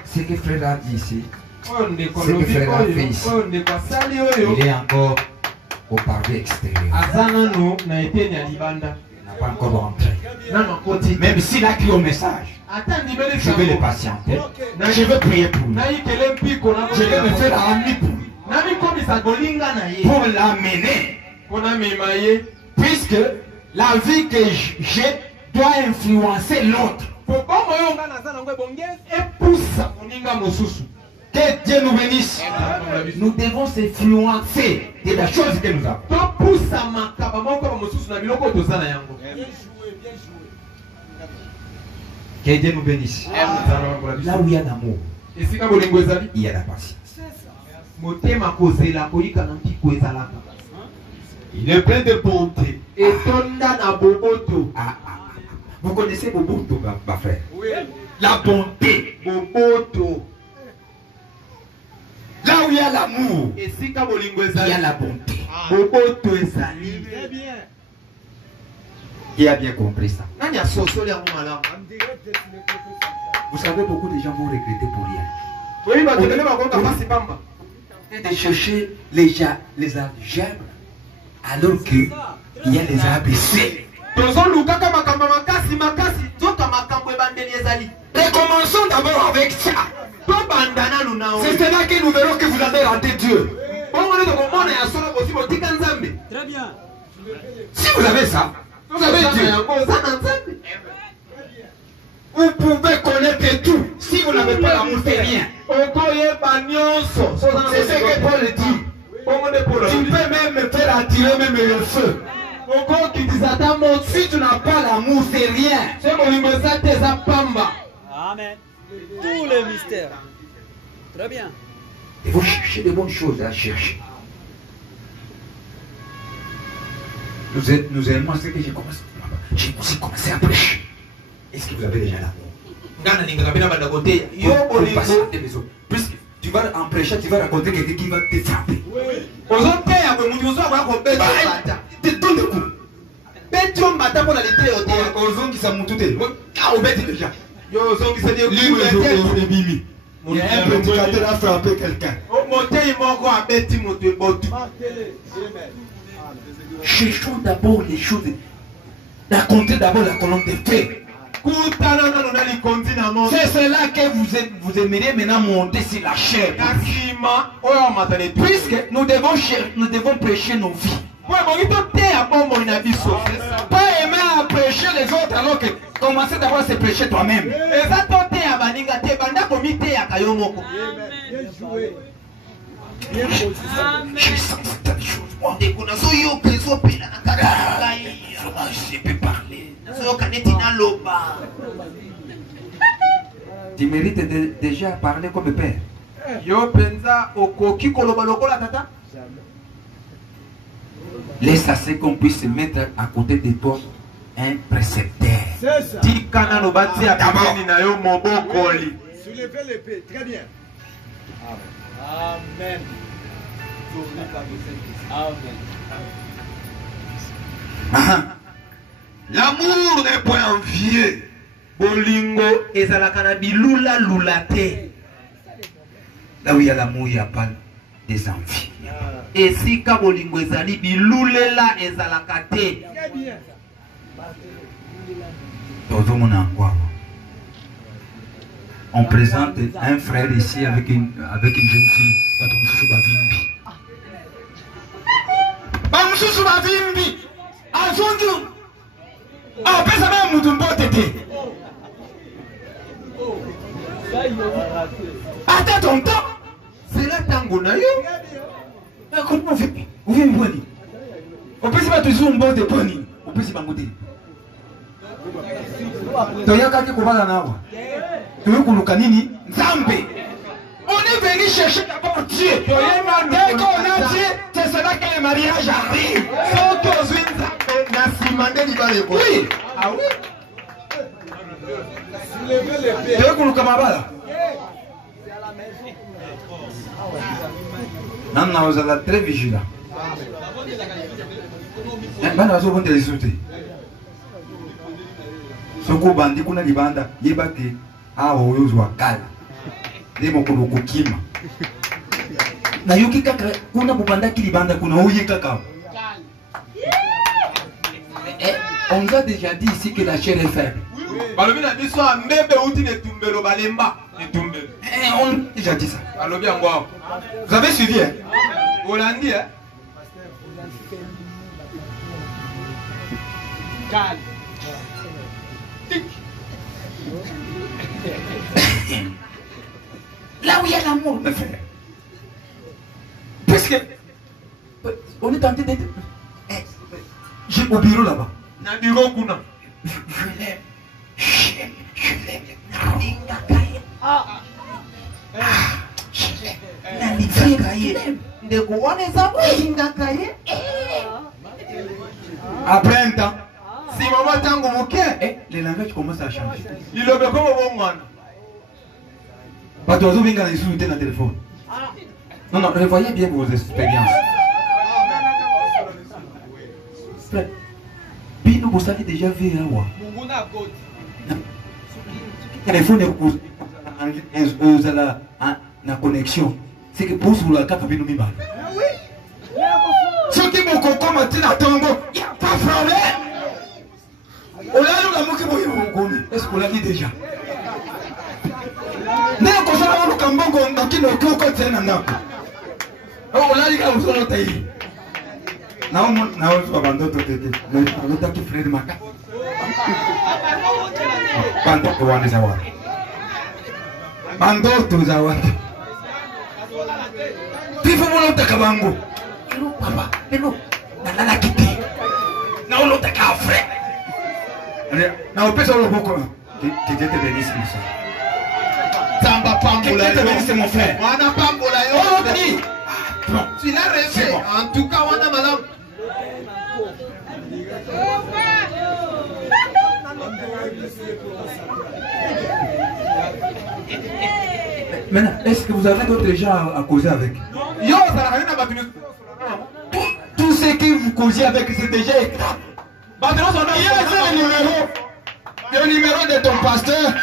ce que frère a dit ici, ce que frère a fait ici, il est encore au parvis extérieur. Il n'a pas encore rentré. Même s'il a crié au message, je vais le patienter. Je vais prier pour lui. Je vais me faire ami pour lui. Pour l'amener Puisque la vie que j'ai doit influencer l'autre. Que Dieu nous bénisse. Nous devons s'influencer de la chose que nous avons. Que Dieu nous bénisse. Là où il y a l'amour, il y a la patience. Il est plein de bonté. Vous connaissez Boboto, ma frère? Oui. La bonté. Boboto. Là où il y a l'amour, il y a la bonté. Boboto et Sali. Qui a bien compris ça? Vous savez, beaucoup de gens vont regretter pour rien. Et de chercher les algèbres alors qu'il y a les ABC. Recommençons d'abord avec ça. C'est cela que nous verrons que vous avez raté Dieu. Très bien. Si vous avez ça, vous avez Dieu. Vous pouvez connaître tout. Si vous n'avez pas l'amour, c'est rien. C'est ce que Paul dit. Tu peux même faire attirer même le feu. Si tu n'as pas l'amour, c'est rien. Amen. Tous les mystères. Très bien. Il faut chercher de bonnes choses à chercher. Nous aimons ce que j'ai commencé. J'ai aussi commencé à prêcher. Est-ce que vous avez déjà l'amour? Puisque tu vas en prêcher, tu vas raconter quelqu'un qui va te frapper. Te donne le coup. Il y a un prédicateur a frappé quelqu'un. Cherchons d'abord les choses. Racontez d'abord la colonne de feu. C'est cela que vous aimeriez maintenant monter sur la chair. Puisque nous devons prêcher nos vies. Pas aimer à prêcher les autres alors que commencez d'abord à se prêcher toi-même. Je sens certaines choses. Moi, je peux parler. Tu mérites déjà parler comme père. Laisse assez qu'on puisse se mettre à côté de toi un précepteur. Soulevez l'épée. Très bien. Amen. Amen. L'amour n'est point envié. Bolingo ezalaka bilula lulate. Là où il y a l'amour, il n'y a pas des envies. Et si bolingo ezali bilulela ezalaka te. On présente un frère ici avec une jeune fille. Attends ton temps. C'est là tango na yo. Comment on fait? Vous faites boni. On peut se battre sur un bord de boni. On peut se battre. Toyaka ke kobala nawa. Toyo kuluka nini? Nzambe. On est venu chercher d'abord Dieu. Dès qu'on a Dieu, c'est cela que le mariage arrive. Oui. Ah oui. Toyo kuluka mabala. Non, non, vous êtes très vigilant. Bana zo bonde resulté. Soko bandi kuna libanda yebake awo yozwa kala. Demo ko kima. Na yoki kaka kuna bubanda kilibanda kuna oye kaka. On nous a déjà dit ici que la chair est faible. On a déjà dit ça. Vous avez suivi, hein? Là où il y a l'amour, mes frères. Puisque on est tenté d'être. J'ai au bureau là-bas. Je l'aime. Je l'aime. Après un temps, si maman tango moké, les langages commencent à changer. Il le veut comme au bon. Pas toi, vous avez sous le téléphone. Non, non, revoyez bien vos expériences. Puis nous, vous avez déjà vu là. Le téléphone est la connexion. C'est que pour vous, la carte a bien mis mal. Ceux qui m'ont commenté la tango, il n'y a pas de problème. On a eu la mot qui est-ce qu'on l'a dit déjà? Ne kosala lo kambongo ndakino koko tena ndako. Oh la liga usolo tai. Na o bandoto tete. Lo taki Fred Maka. Bandoto wane zawa. Bandoto zawa. Tifo mo taka bango. Elo papa, elo. Na la kiti. Na o lo taka Fred. Na o pesa lo boko. Tete benissimo ça. Tamba Pambola, c'est mon frère. Wana Pambola, tu l'as rêvé. En tout cas, Wana madame. Maintenant, est-ce que vous avez d'autres gens à causer avec? Yo, ça n'a rien à battre. Tout ce que vous causez avec, c'est déjà éclat. Le numéro de ton pasteur.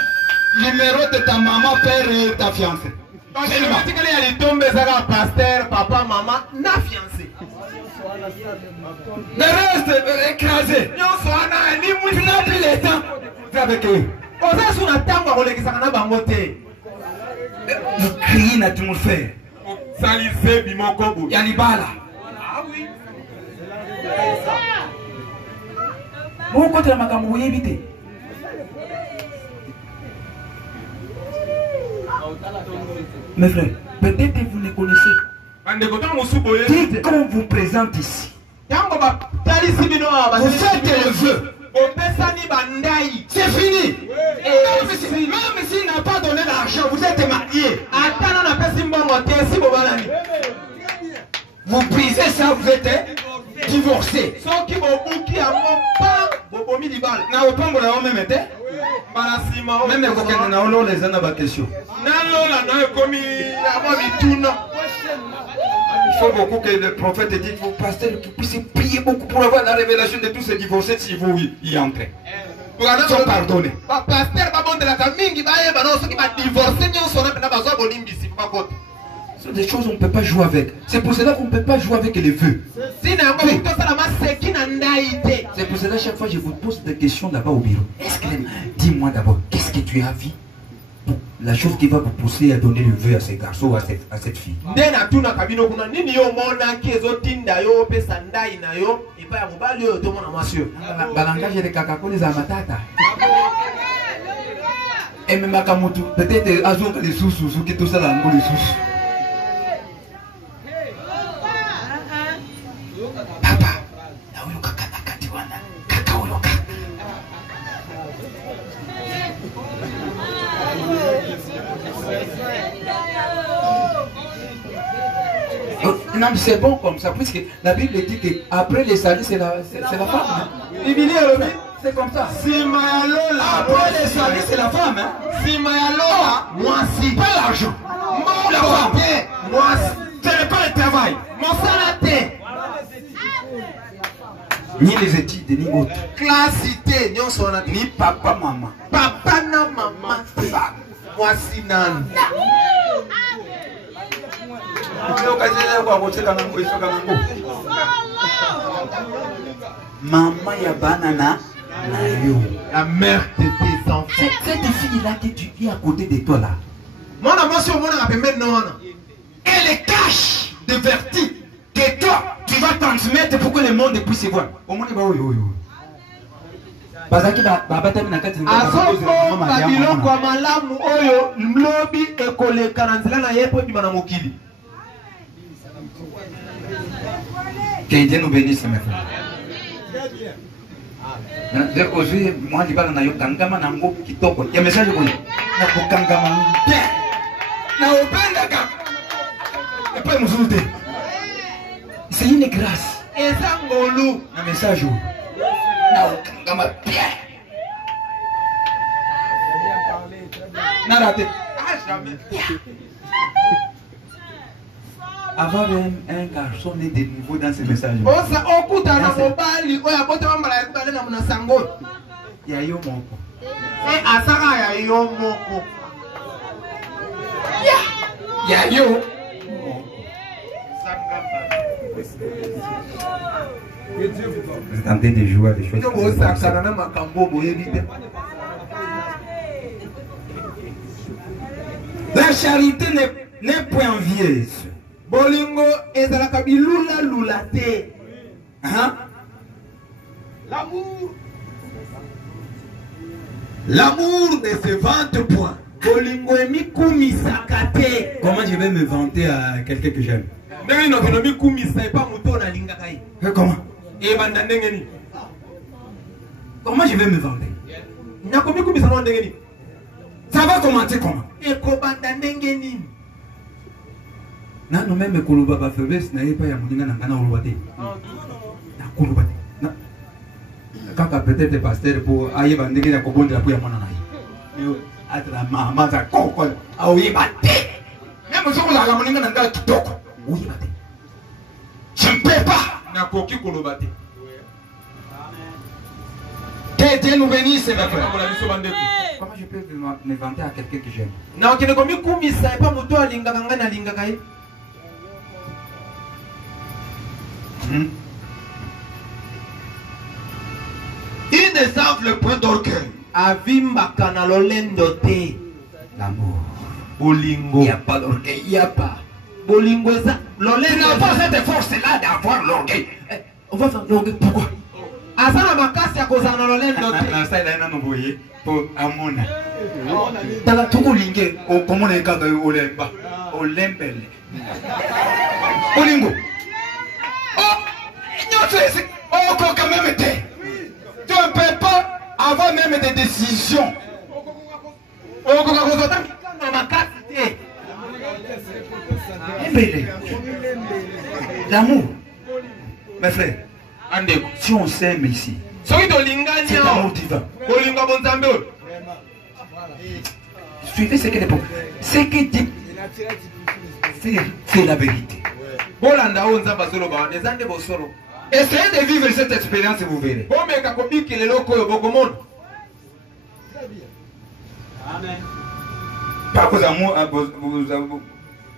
Numéro de ta maman, père et ta fiancée. Donc, je me dis qu'il y a les tombes, pasteur, papa, maman, na fiancée. Le reste, écrasé. Tu n'as plus le temps. Tu es avec eux. Vous criez, n'a tout le fait. Salisé, Bimokobo. Yanibala. Ah oui. Vous comptez la macabre, vous évitez. Mes frères, peut-être que vous ne connaissez. Dites qu'on vous présente ici. Vous faites le vœu. C'est fini. Même s'il n'a pas donné l'argent, vous êtes marié. Vous brisez ça, vous êtes divorcé. Même les ans à question. Il faut beaucoup que le prophète dise, vous pasteur, que vous puissiez prier beaucoup pour avoir la révélation de tous ces divorcés si vous y entrez. Ils sont pardonnés. Ce sont des choses qu'on ne peut pas jouer avec. C'est pour cela qu'on ne peut pas jouer avec les vœux. C'est pour cela chaque fois je vous pose des questions là-bas au bureau. Dis-moi d'abord, qu'est-ce que tu as vu? La chose qui va vous pousser à donner le vœu à ces garçons ou à cette fille. Et même peut-être à jour les sous qui tout ça là, les sous. Non, mais c'est bon comme ça, puisque la Bible dit qu'après les salis, c'est la femme. Hein? C'est comme ça. Après les salis, c'est la femme. Hein? Moi, si. Pas l'argent. La femme. Moi, ce n'est pas le travail. Mon salaté. Ni les études, ni autres. Classité, ni papa, maman. Papa, na maman. Moi, si, nan. Maman ya banana la mère de tes enfants. Cette fille là que tu vis à côté de toi là. Elle cache des vertus que toi tu vas transmettre pour que le monde puisse voir. azobomba biloko ya malamu oyo mlobi ekoleka na nzela na ye po ebima na mokili. Que Dieu nous bénisse, mes frères. Aujourd'hui, moi, je parle de Kangama Nango Kitoko. Il y a un message pour nous. Kangama. Bien. C'est une grâce. Un message. Kangama. Bien. N'a avoir un garçon né de nouveau dans ce message. Il y a eu mon il y a eu vous êtes en train de jouer à des choses. La charité n'est point envieuse. Bolingo ezalaka bilula lulate. L'amour ne se vante point. Bolingo emikumisakate. Comment je vais me vanter à quelqu'un que j'aime? Comment? Comment je vais me vanter? Ça va commencer comment? Non, même Koloba va faiblesse, n'ayez pas Yamoudinga Nangana Olubate. Kolubate. Quand peut-être pasteur pour aïe bandé la cobonde de la pouya monanaï. Atra maman za koko. Ah oui, bate. Même si on a la moninga Nangana Kitoko. Oui, bate. Je ne peux pas. Nakoki Kolobate. Que Dieu nous bénisse, mes frères. Comment je peux me vanter à quelqu'un que j'aime? Non, qui ne commis kumisa et pas moto à Lingangana Lingakai. Il ne savent le point d'orgueil. Avimba kanalolendo te. L'amour. Bolingo. Il n'y a pas d'orgueil, il n'y a pas. Bolingo ça. Tu n'as pas cette force-là d'avoir l'orgueil. On va faire l'orgueil, pourquoi? Azana makasi ya kozana lolendo te. Na ça là non voyez pour amona. Dans la tout lingue, comment les gars olemba. Olembele. Bolingo. Oh, quand même été. Tu ne peux pas avoir même des décisions. L'amour, mes frères, si on s'aime ici, c'est l'amour divin. Suivez ce que les pauvres. Ce que dit, c'est la vérité. Essayez de vivre cette expérience et vous verrez. Pas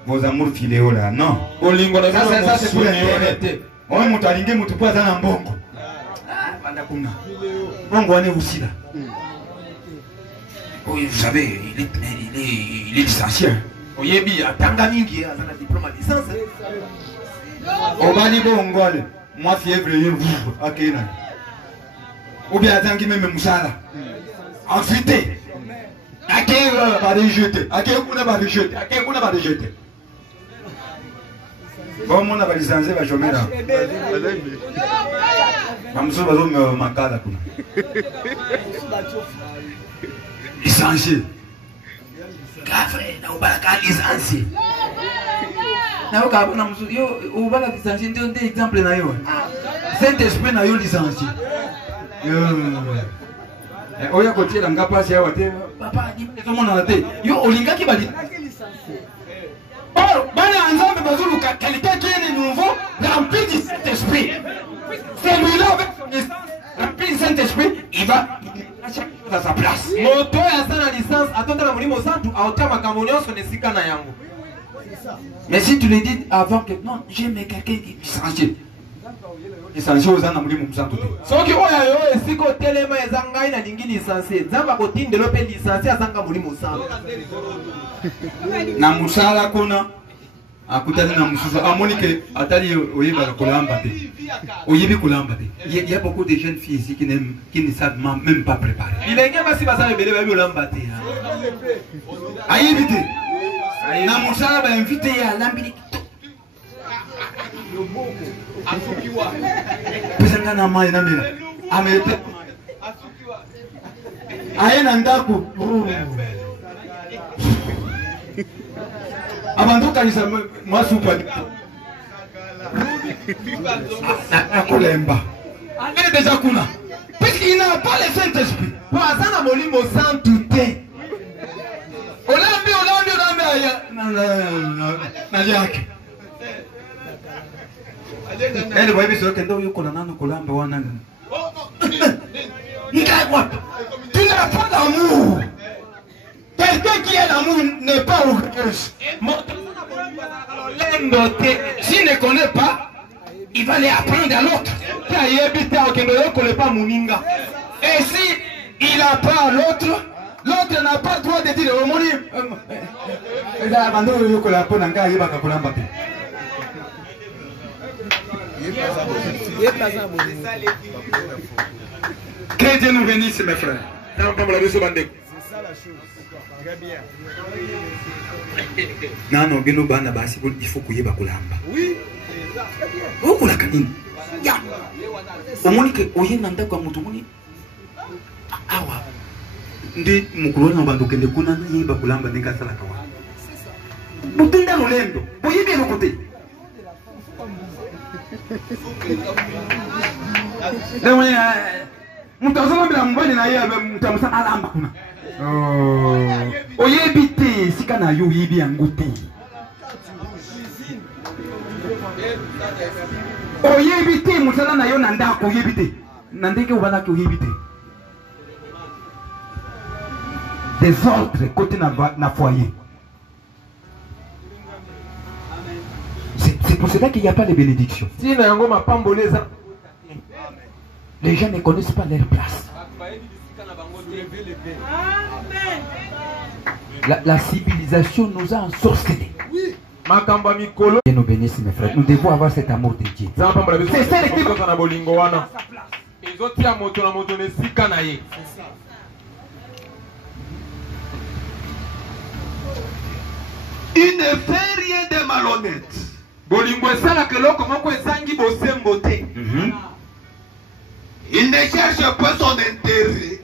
vos amours filiaux là, non. Ça c'est pour l'intérêt. On m'a dit que tu peux aller en bongo. Bongo on est aussi là. Oui, vous savez, il est licencié. Oyebi atanga mingi azana diplôme à licence. Obani bongo ale. Moi fièvre vous akena. Ou bien atangi même musala. Ensuite, akena va rejeter. Akena va rejeter. Akena va rejeter. Bon mon a licencié va chômer là. Mamso bazo me makala kuna. Licencié. Grave, na ubaka licencié. Na ukabona mzu yo ubaka licencié ndio exemple na yo. Saint-Esprit na yo licencié. Oya kotiela ngapa si awa te. Papa ni mona na te. Yo olingaki bali. Or bana ensemble bazulu quelqu'un qui est nouveau rempli du Saint-Esprit. Celui-là avec son esprit rempli du Saint-Esprit, il va à sa place. Moto ya sana licence atonda na mulimo santu aotama kamonyoso nesika na yango. Mais si tu le dis avant que non, j'aime quelqu'un qui est licencié. Licencié aux ans mulimo santu. Soki oya yo esiko telema ezangai na lingi licencié. Zamba kotindelo pe licencié azanga mulimo santu. Na musala kuna akutana na mususu amoni que atali oyeba kolamba te. Oyebi kolamba te. Il y a beaucoup de jeunes filles ici qui ne savent même pas préparer. Il est pas si basa ebele ba kolamba te. Ayebi te. Na musala ba invité ya lambili. Asukiwa. Pesa na mai na mira. Amete. Aena ndako. Avant kanisa mwasupa. Akolemba. Elle est déjà kuna. Puisqu'il n'a pas le Saint-Esprit. Pas un molimo sans douter. Olambi aya. Na yake. Elle voit bien que ndo yuko na nano kolamba wana. Tu n'as pas d'amour. Quelqu'un qui a l'amour n'est pas orgueilleux. S'il ne connaît pas, il va les apprendre à l'autre. Et si il apprend à l'autre, l'autre n'a pas le droit de dire au moni. Que Dieu nous bénisse, mes frères. C'est ça la chose. Très bien. Non, il faut qu'il y ait bakulamba. Oui. Oh, la canine. Ya. Au moins que oye nanda kwa mutumuni. Awa. Ndi mukuru na banduke de kuna na yiba kulamba ndika sala kawa. Mutunda lolendo. Oye bien le côté. Lewe mutazama bila mbani na yeye mtamsa alamba kuna. Oyebi te sika na yo yebi yango te. Oyebi te musala na yo na ndako oyebi te. Na ndeke obala ki oyebi te. Désordre côté na foyer. C'est pour cela qu'il n'y a pas de bénédiction. Les gens ne connaissent pas leur place. La civilisation nous a ensorcelés. Dieu nous bénisse, mes frères. Nous devons avoir cet amour de Dieu. C'est ça l'équipe. Il ne fait rien de malhonnête. Il ne cherche pas son intérêt.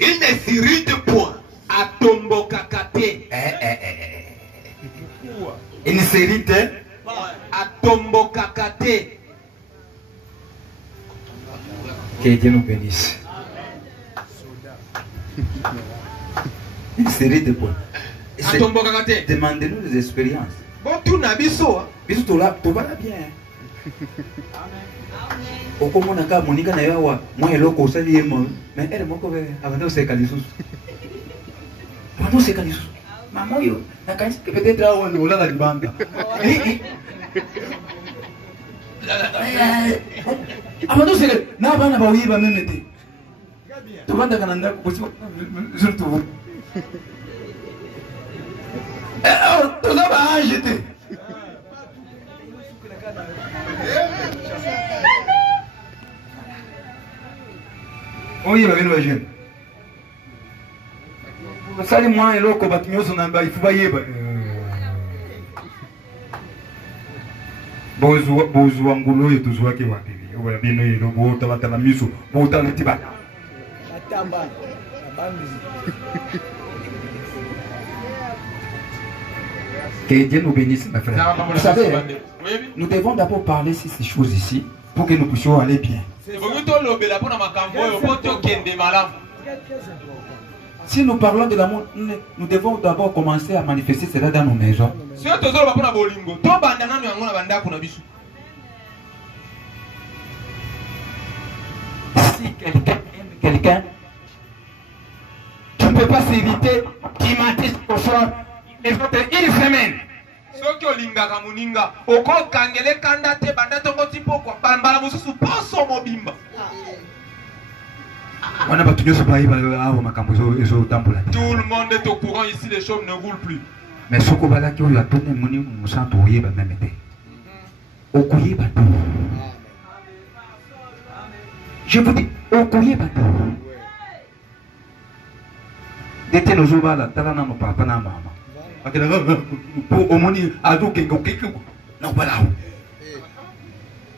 Il ne s'irrite point. Il ne s'irrite. Que Dieu nous bénisse. Il ne s'irrite point. Demandez-nous des expériences. Biso tobala bien. Okomona ka monika na yawa mo eloko osali yemo mais elle moko be abando se kalisus. Abando se kalisus. Maman yo na kanisi peut-être on ola la libanda. Abando se na bana ba wiba memete. Tobanda kananda ko surtout. Tout ça va acheter. Oui, il va venir jeune. Sali moi et l'autre batimio son amba il faut pas y aller. Bozu angulo yetu zwake wapi? Oya bino yelo bota batala miso, bota letiba. Atamba. Que Dieu nous bénisse, mes frères. Vous savez, nous devons d'abord parler sur ces choses ici pour que nous puissions aller bien. Si nous parlons de l'amour, nous devons d'abord commencer à manifester cela dans nos maisons. Si quelqu'un aime quelqu'un, tu ne peux pas s'éviter du matin au soir. Une semaine. On a pas tenu ce pays, ils ont tambouré. Tout le monde est au courant ici, les choses ne roulent plus. Mais ce qu'on va là, on a tourné mon nom, on s'en trouve même été. Au couillé, bateau. Je vous dis, au couillé, bateau. Dès nos jours là, t'as là, non, papa, non, maman. Pour au monde, à tout, quelque chose. Non, voilà.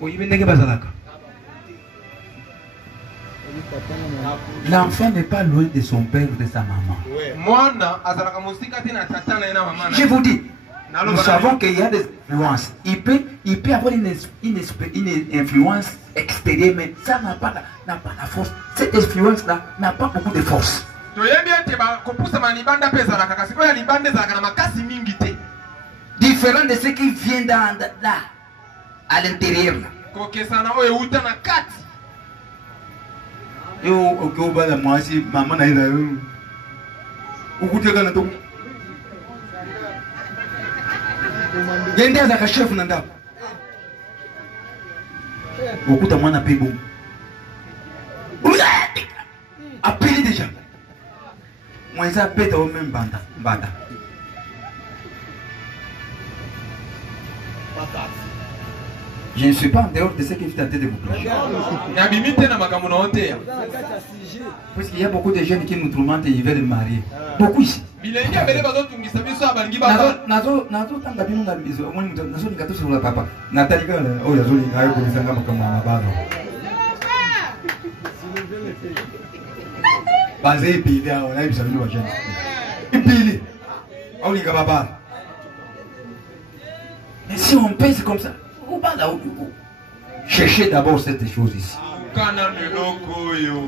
Oui, mais n'est-ce pas ça? L'enfant n'est pas loin de son père ou de sa maman. Je vous dis, nous savons qu'il y a des influences. Il peut avoir une influence extérieure, mais ça n'a pas la force. Cette influence-là n'a pas beaucoup de force. Différent de ce qui vient là, à l'intérieur. Yo, ok, au bas de moi, si maman n'a pas eu. Où tu es dans le dos? Il y a un chef dans le dos. Beaucoup de monde a payé bon. Appelez déjà. Moi, ça pète au même banda. Je ne suis pas en dehors de ce que vous tentez de vous plaire. Parce qu'il y a beaucoup de jeunes qui nous tourmentent et ils veulent marier. Beaucoup ici. Mais si on pèse comme ça, cherchez d'abord cette chose ici.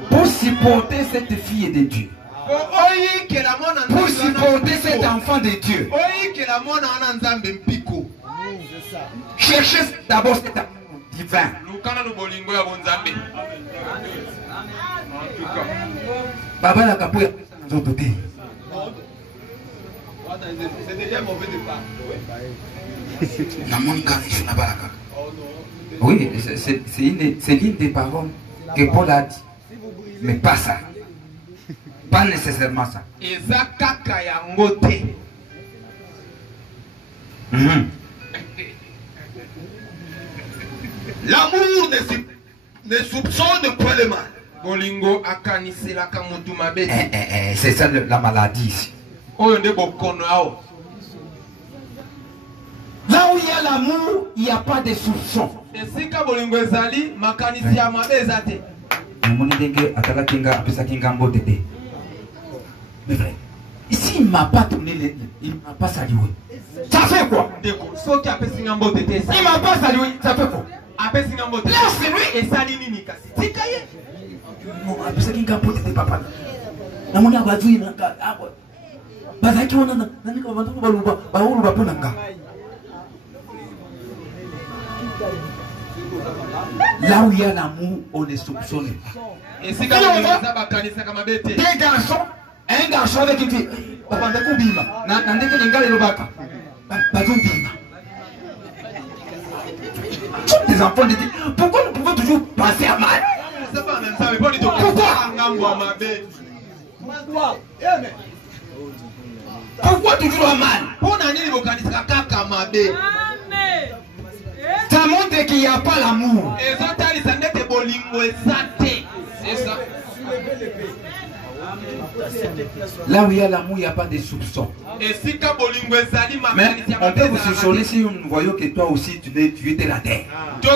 Pour supporter cette fille de Dieu. Pour supporter cet enfant de Dieu. Cherchez d'abord cet amour divin. Baba la capouille nous ont doté. C'est déjà mauvais départ. Oui, c'est l'une des paroles que Paul a dit. Mais pas ça. Pas nécessairement ça. L'amour ne soupçonne pas le mal. C'est ça la maladie ici. Là où il y a l'amour, il n'y a pas de soupçon. Mais vrai, ici il ne m'a pas tourné, il ne m'a pas salué. Ça fait quoi? Il ne m'a pas salué, ça fait quoi? Là c'est lui. Non, apesa kinga pote te papa. Na moni abazui na ka. Bazaki wana na nani ka bantu baluba, bauluba pona nga. Là où il y a l'amour, on ne soupçonne pas. Et si des garçons, un garçon avec une fille, papa ndeko bima, na ndeko ngale lobaka. Bazo bima. Tous des enfants de Dieu. Pourquoi nous pouvons toujours passer à mal? Pourquoi toujours à mal? Ça montre qu'il n'y a pas l'amour. Là où il y a l'amour, il n'y a pas de soupçon. Mais on peut vous soupçonner si nous voyons que toi aussi tu étais la terre. Je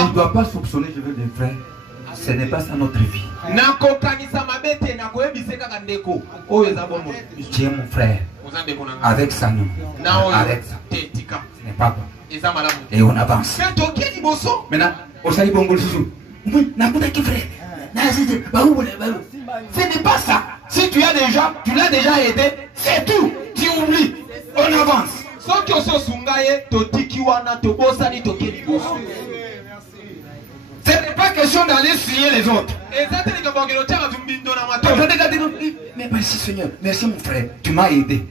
ne dois pas soupçonner, je veux des frères. Ce n'est pas ça notre vie. Tu es mon frère. Avec ça, non. Avec ça. Ce n'est pas bon. Et on avance. Maintenant, on s'est dit bon, ce n'est pas ça. Si tu as déjà, tu l'as déjà aidé, c'est tout. Tu oublies. On avance. Ce n'est pas question d'aller suyer les autres. Mais merci Seigneur, merci mon frère, tu m'as aidé.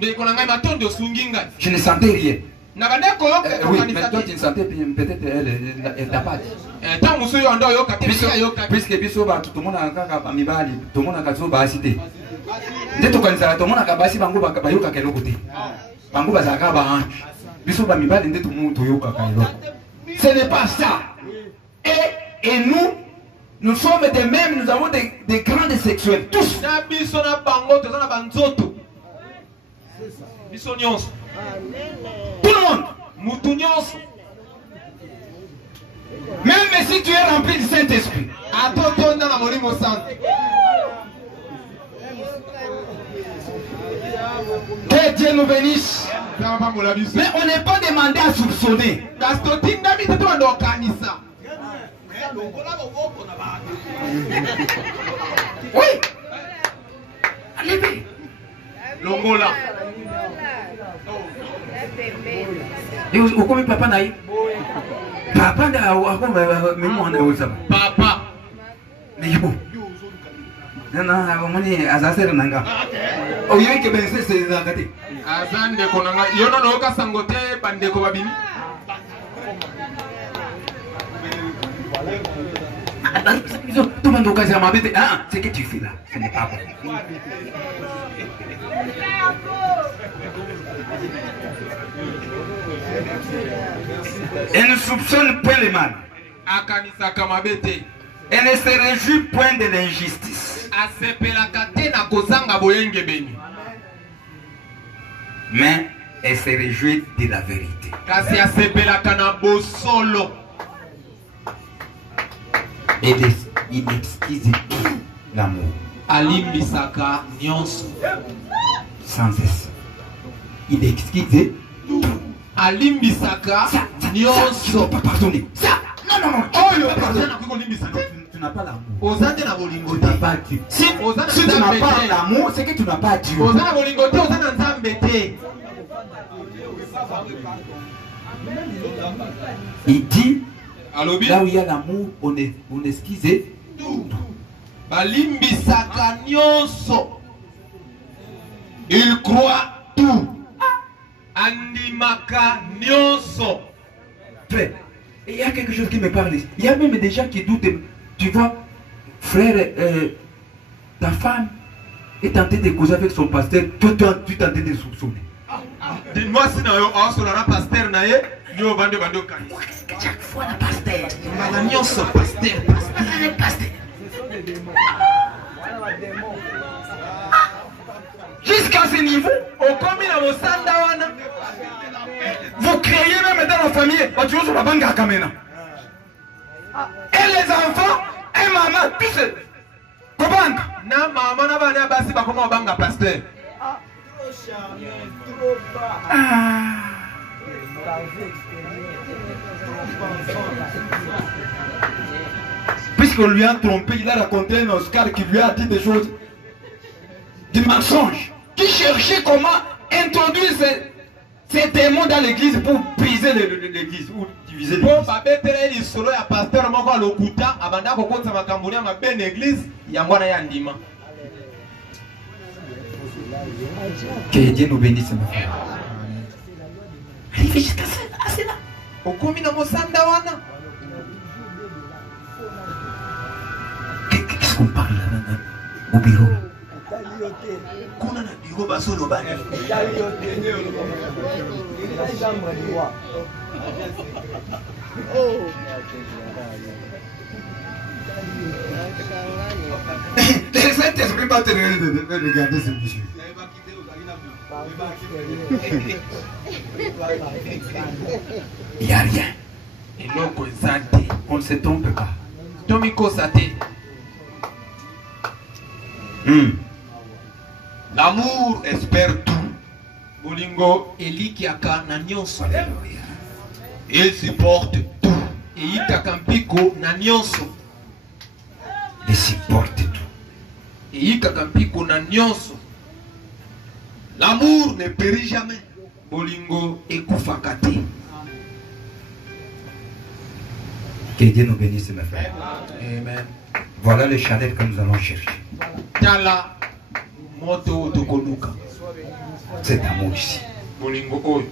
Je ne sentais rien. Oui, mais toi tu ne sentais peut-être elle t'a pas dit. Puisque biso ba tout le monde a kaka mibali, tout le monde a kazo ba cité. Dès to kanisa tout le monde a kabasi bango ba yoka kelo côté. Bango ba zaka ba ange. Biso ba mibali ndé tout le monde yoka kelo. Ce n'est pas ça. Et nous sommes des mêmes, nous avons des grands sexuels tous. Tout le monde. Même si tu es rempli du Saint-Esprit. Que Dieu nous bénisse. Mais on n'est pas demandé à soupçonner. Oui. Allez. Longola. Et où comme papa naï? Papa n'a mais moi on est papa. Mais bon. Non, on est à Zazer Nanga. Oh, il y a que ben c'est Zangati. Azan de Konanga. Yono no ka sangote bande ko babini. Tout le monde occasion m'a bête. Ah, c'est que tu fais là. Ce n'est pas bon. Elle ne soupçonne point le mal. Elle ne se réjouit point de l'injustice. Mais elle se réjouit de la vérité. Et il exquise l'amour. Sans cesse. Il exquise tout. Alimbisaka nyonso pas pardonner. Ça non. Oh yo tu n'as pas l'amour. Ozande na bolingo tu n'as pas Dieu. Si tu n'as pas l'amour, c'est que tu n'as pas Dieu. Ozana bolingo te ozana nzambe te. Il dit là où il y a l'amour, on esquisse tout. Alimbisaka nyonso. Il croit tout. Animaka nyonso. Frère, il y a quelque chose qui me parle. Il y a même des gens qui doutent. Tu vois, frère, ta femme est tentée de causer avec son pasteur. Toi, tu es tenté de soupçonner. Dis-moi si on a un pasteur, nous bande chaque fois la pasteur. Nyonso pasteur. Jusqu'à ce niveau, vous créez même dans la famille, et les enfants, et maman, tous comment? Na maman na bana basi ba comment banga pasteur. Puisqu'on lui a trompé, il a raconté un Oscar qui lui a dit des choses, du mensonge, qui cherchait comment introduire ces démons dans l'église pour briser l'église ou diviser l'église. Que Dieu nous bénisse, mon frère. Arrivez jusqu'à cela. Qu'est-ce qu'on parle là au bureau? Le Saint-Esprit va te regarder ce monsieur. Il n'y a rien. On ne se trompe pas. L'amour espère tout. Bolingo elikiaka na nyonso. Il supporte tout. Eikakampiko na nyonso. Il supporte tout. Eikakampiko na nyonso. L'amour ne périt jamais. Bolingo ekufakate. Que Dieu nous bénisse, mes frères. Amen. Voilà le chalet que nous allons chercher. Tala moto tokoluka cet amour ici, bolingo oyo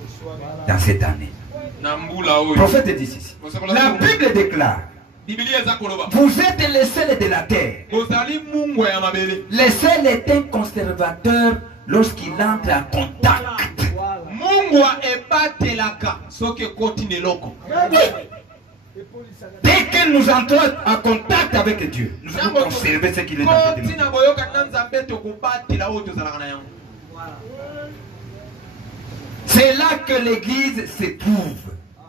dans cette année. na mbula Le oyo. prophète dit ceci. La Bible déclare, Biblia eza koloba vous êtes les sels de la terre. bozali mungu ya mabele. Le sel est un conservateur lorsqu'il entre en contact. Mungu ebatelaka soki ekoti neloko. Dès que nous entrons en contact avec Dieu, nous allons conserver ce qu'il est en train de nous. Tina boyoka na nzambe tokobatela oyo tozalaka na yango. C'est là que l'église se trouve.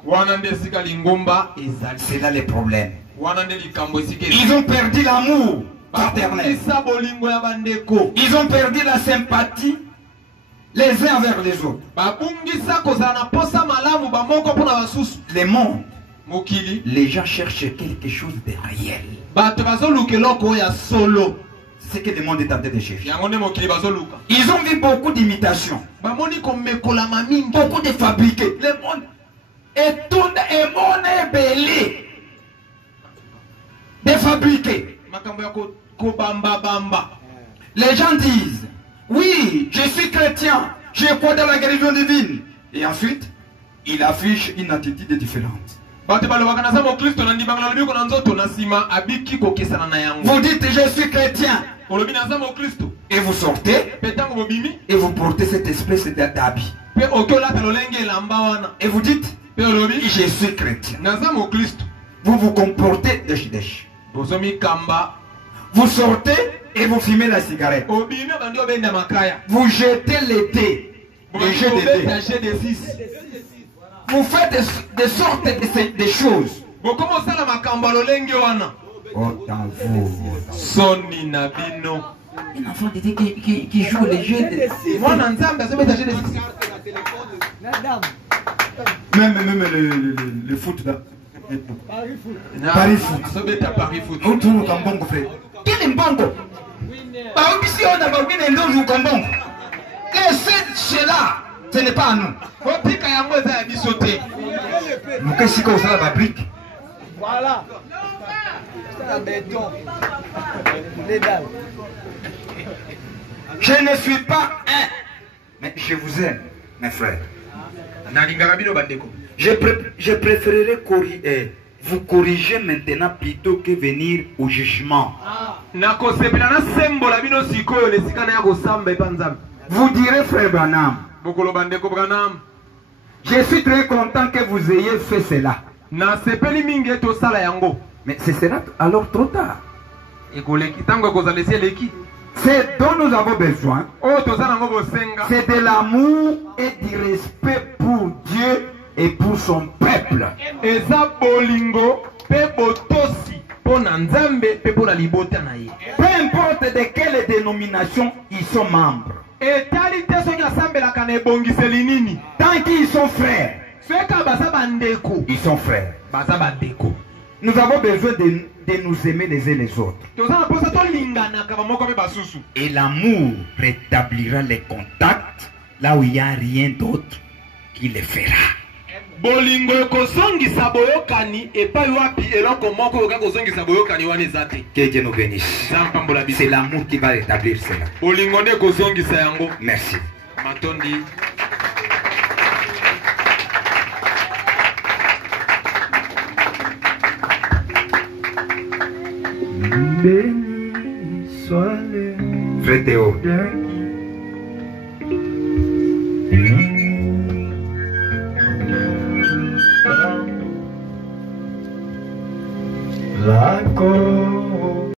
Wana nde esika lingomba ezali. C'est là le problème. Wana nde likambo esika Ils ont perdu l'amour fraternel. bakisa bolingo ya bandeko. Ils ont perdu la sympathie les uns envers les autres. Babungisa kozala na posa malamu bamoko mpona basusu. Le monde, Mokili les gens cherchent quelque chose de réel. bato bazoluka eloko oyo ya solo. C'est ce que le monde est en train de chercher. Yango nde mokili bazoluka. Ils ont vu beaucoup d'imitations, Bamoni komekolama mingi. beaucoup de fabriqués. Le monde est tout et monde est belé. De fabriqués. Makambo ya kobamba. Les gens disent, oui, je suis chrétien, je crois dans la guérison divine. Et ensuite, il affiche une attitude différente. Bato balobaka naza mokristo na ndimanga na lobiko na nzoto na nsima abiki kokesana na yango. Vous dites, je suis chrétien. Olobi naza mokristo. Et vous sortez, Pe ntango bobimi et vous portez cette espèce d'habit. pe oki olata lolenge elamba wana. Et vous dites, Pe olobi je suis chrétien. naza mokristo. Vous vous comportez de chidesh. Bozomi kamba. Vous sortez et vous fumez la cigarette. Obimi bandi obenda makaya. Vous jetez les dés, les jeux de Obenda dés. jeu de 6. Vous faites des sortes de choses. Bokomo sala makambo ya lolenge wana. Oh, dans vous. Soni na bino. Un enfant de Dieu qui joue les jeux de... Mwana nzambe azobeta jeu de 6. Même le foot là. Paris foot. Azobeta Paris foot. Nous tournons comme bon frère. Quel est bon? Bah, si on a pas vu les deux comme bon. Laissez cela. Ce n'est pas à nous. Kotika yango eza ya biso te. Nous qu'est-ce qu'on a la fabrique? Voilà. C'est un béton. Les dalles. Je ne suis pas un, mais je vous aime, mes frères. Nalingaka bino bandeko. Je préférerais vous corriger maintenant plutôt que venir au jugement. Nakosepela na sembola bino sikoyo lesika na ya kosamba epa nzambe. Vous direz, frère Branham, Bokolo bandeko Branham. je suis très content que vous ayez fait cela. Nasepeli mingi ete osala yango. Mais ce sera alors trop tard. Ekoleki tango ekozala esi eleki. Ce dont nous avons besoin, Oyo toza nango bosenga. c'est de l'amour et du respect pour Dieu et pour son peuple. Eza bolingo pe botosi pona nzambe pe pona libota na ye. Peu importe de quelle dénomination ils sont membres. Etali te soki asambelaka na ebongiseli nini. Tant qu'ils sont frères, Soki baza bandeko. ils sont frères. Baza bandeko. Nous avons besoin de nous aimer les uns les autres. Toza na posa tolinganaka bamoko pe basusu. Et l'amour rétablira les contacts là où il n'y a rien d'autre qui le fera. Bolingo ekozongisa boyokani epai wapi eloko moko oyoka kozongisa boyokani wana eza te. Que Dieu nous bénisse. Zampambola biso. C'est l'amour qui va rétablir cela. Bolingo nde ekozongisa yango. Merci. Matondi. Béni soit le Frère Théo, dernier.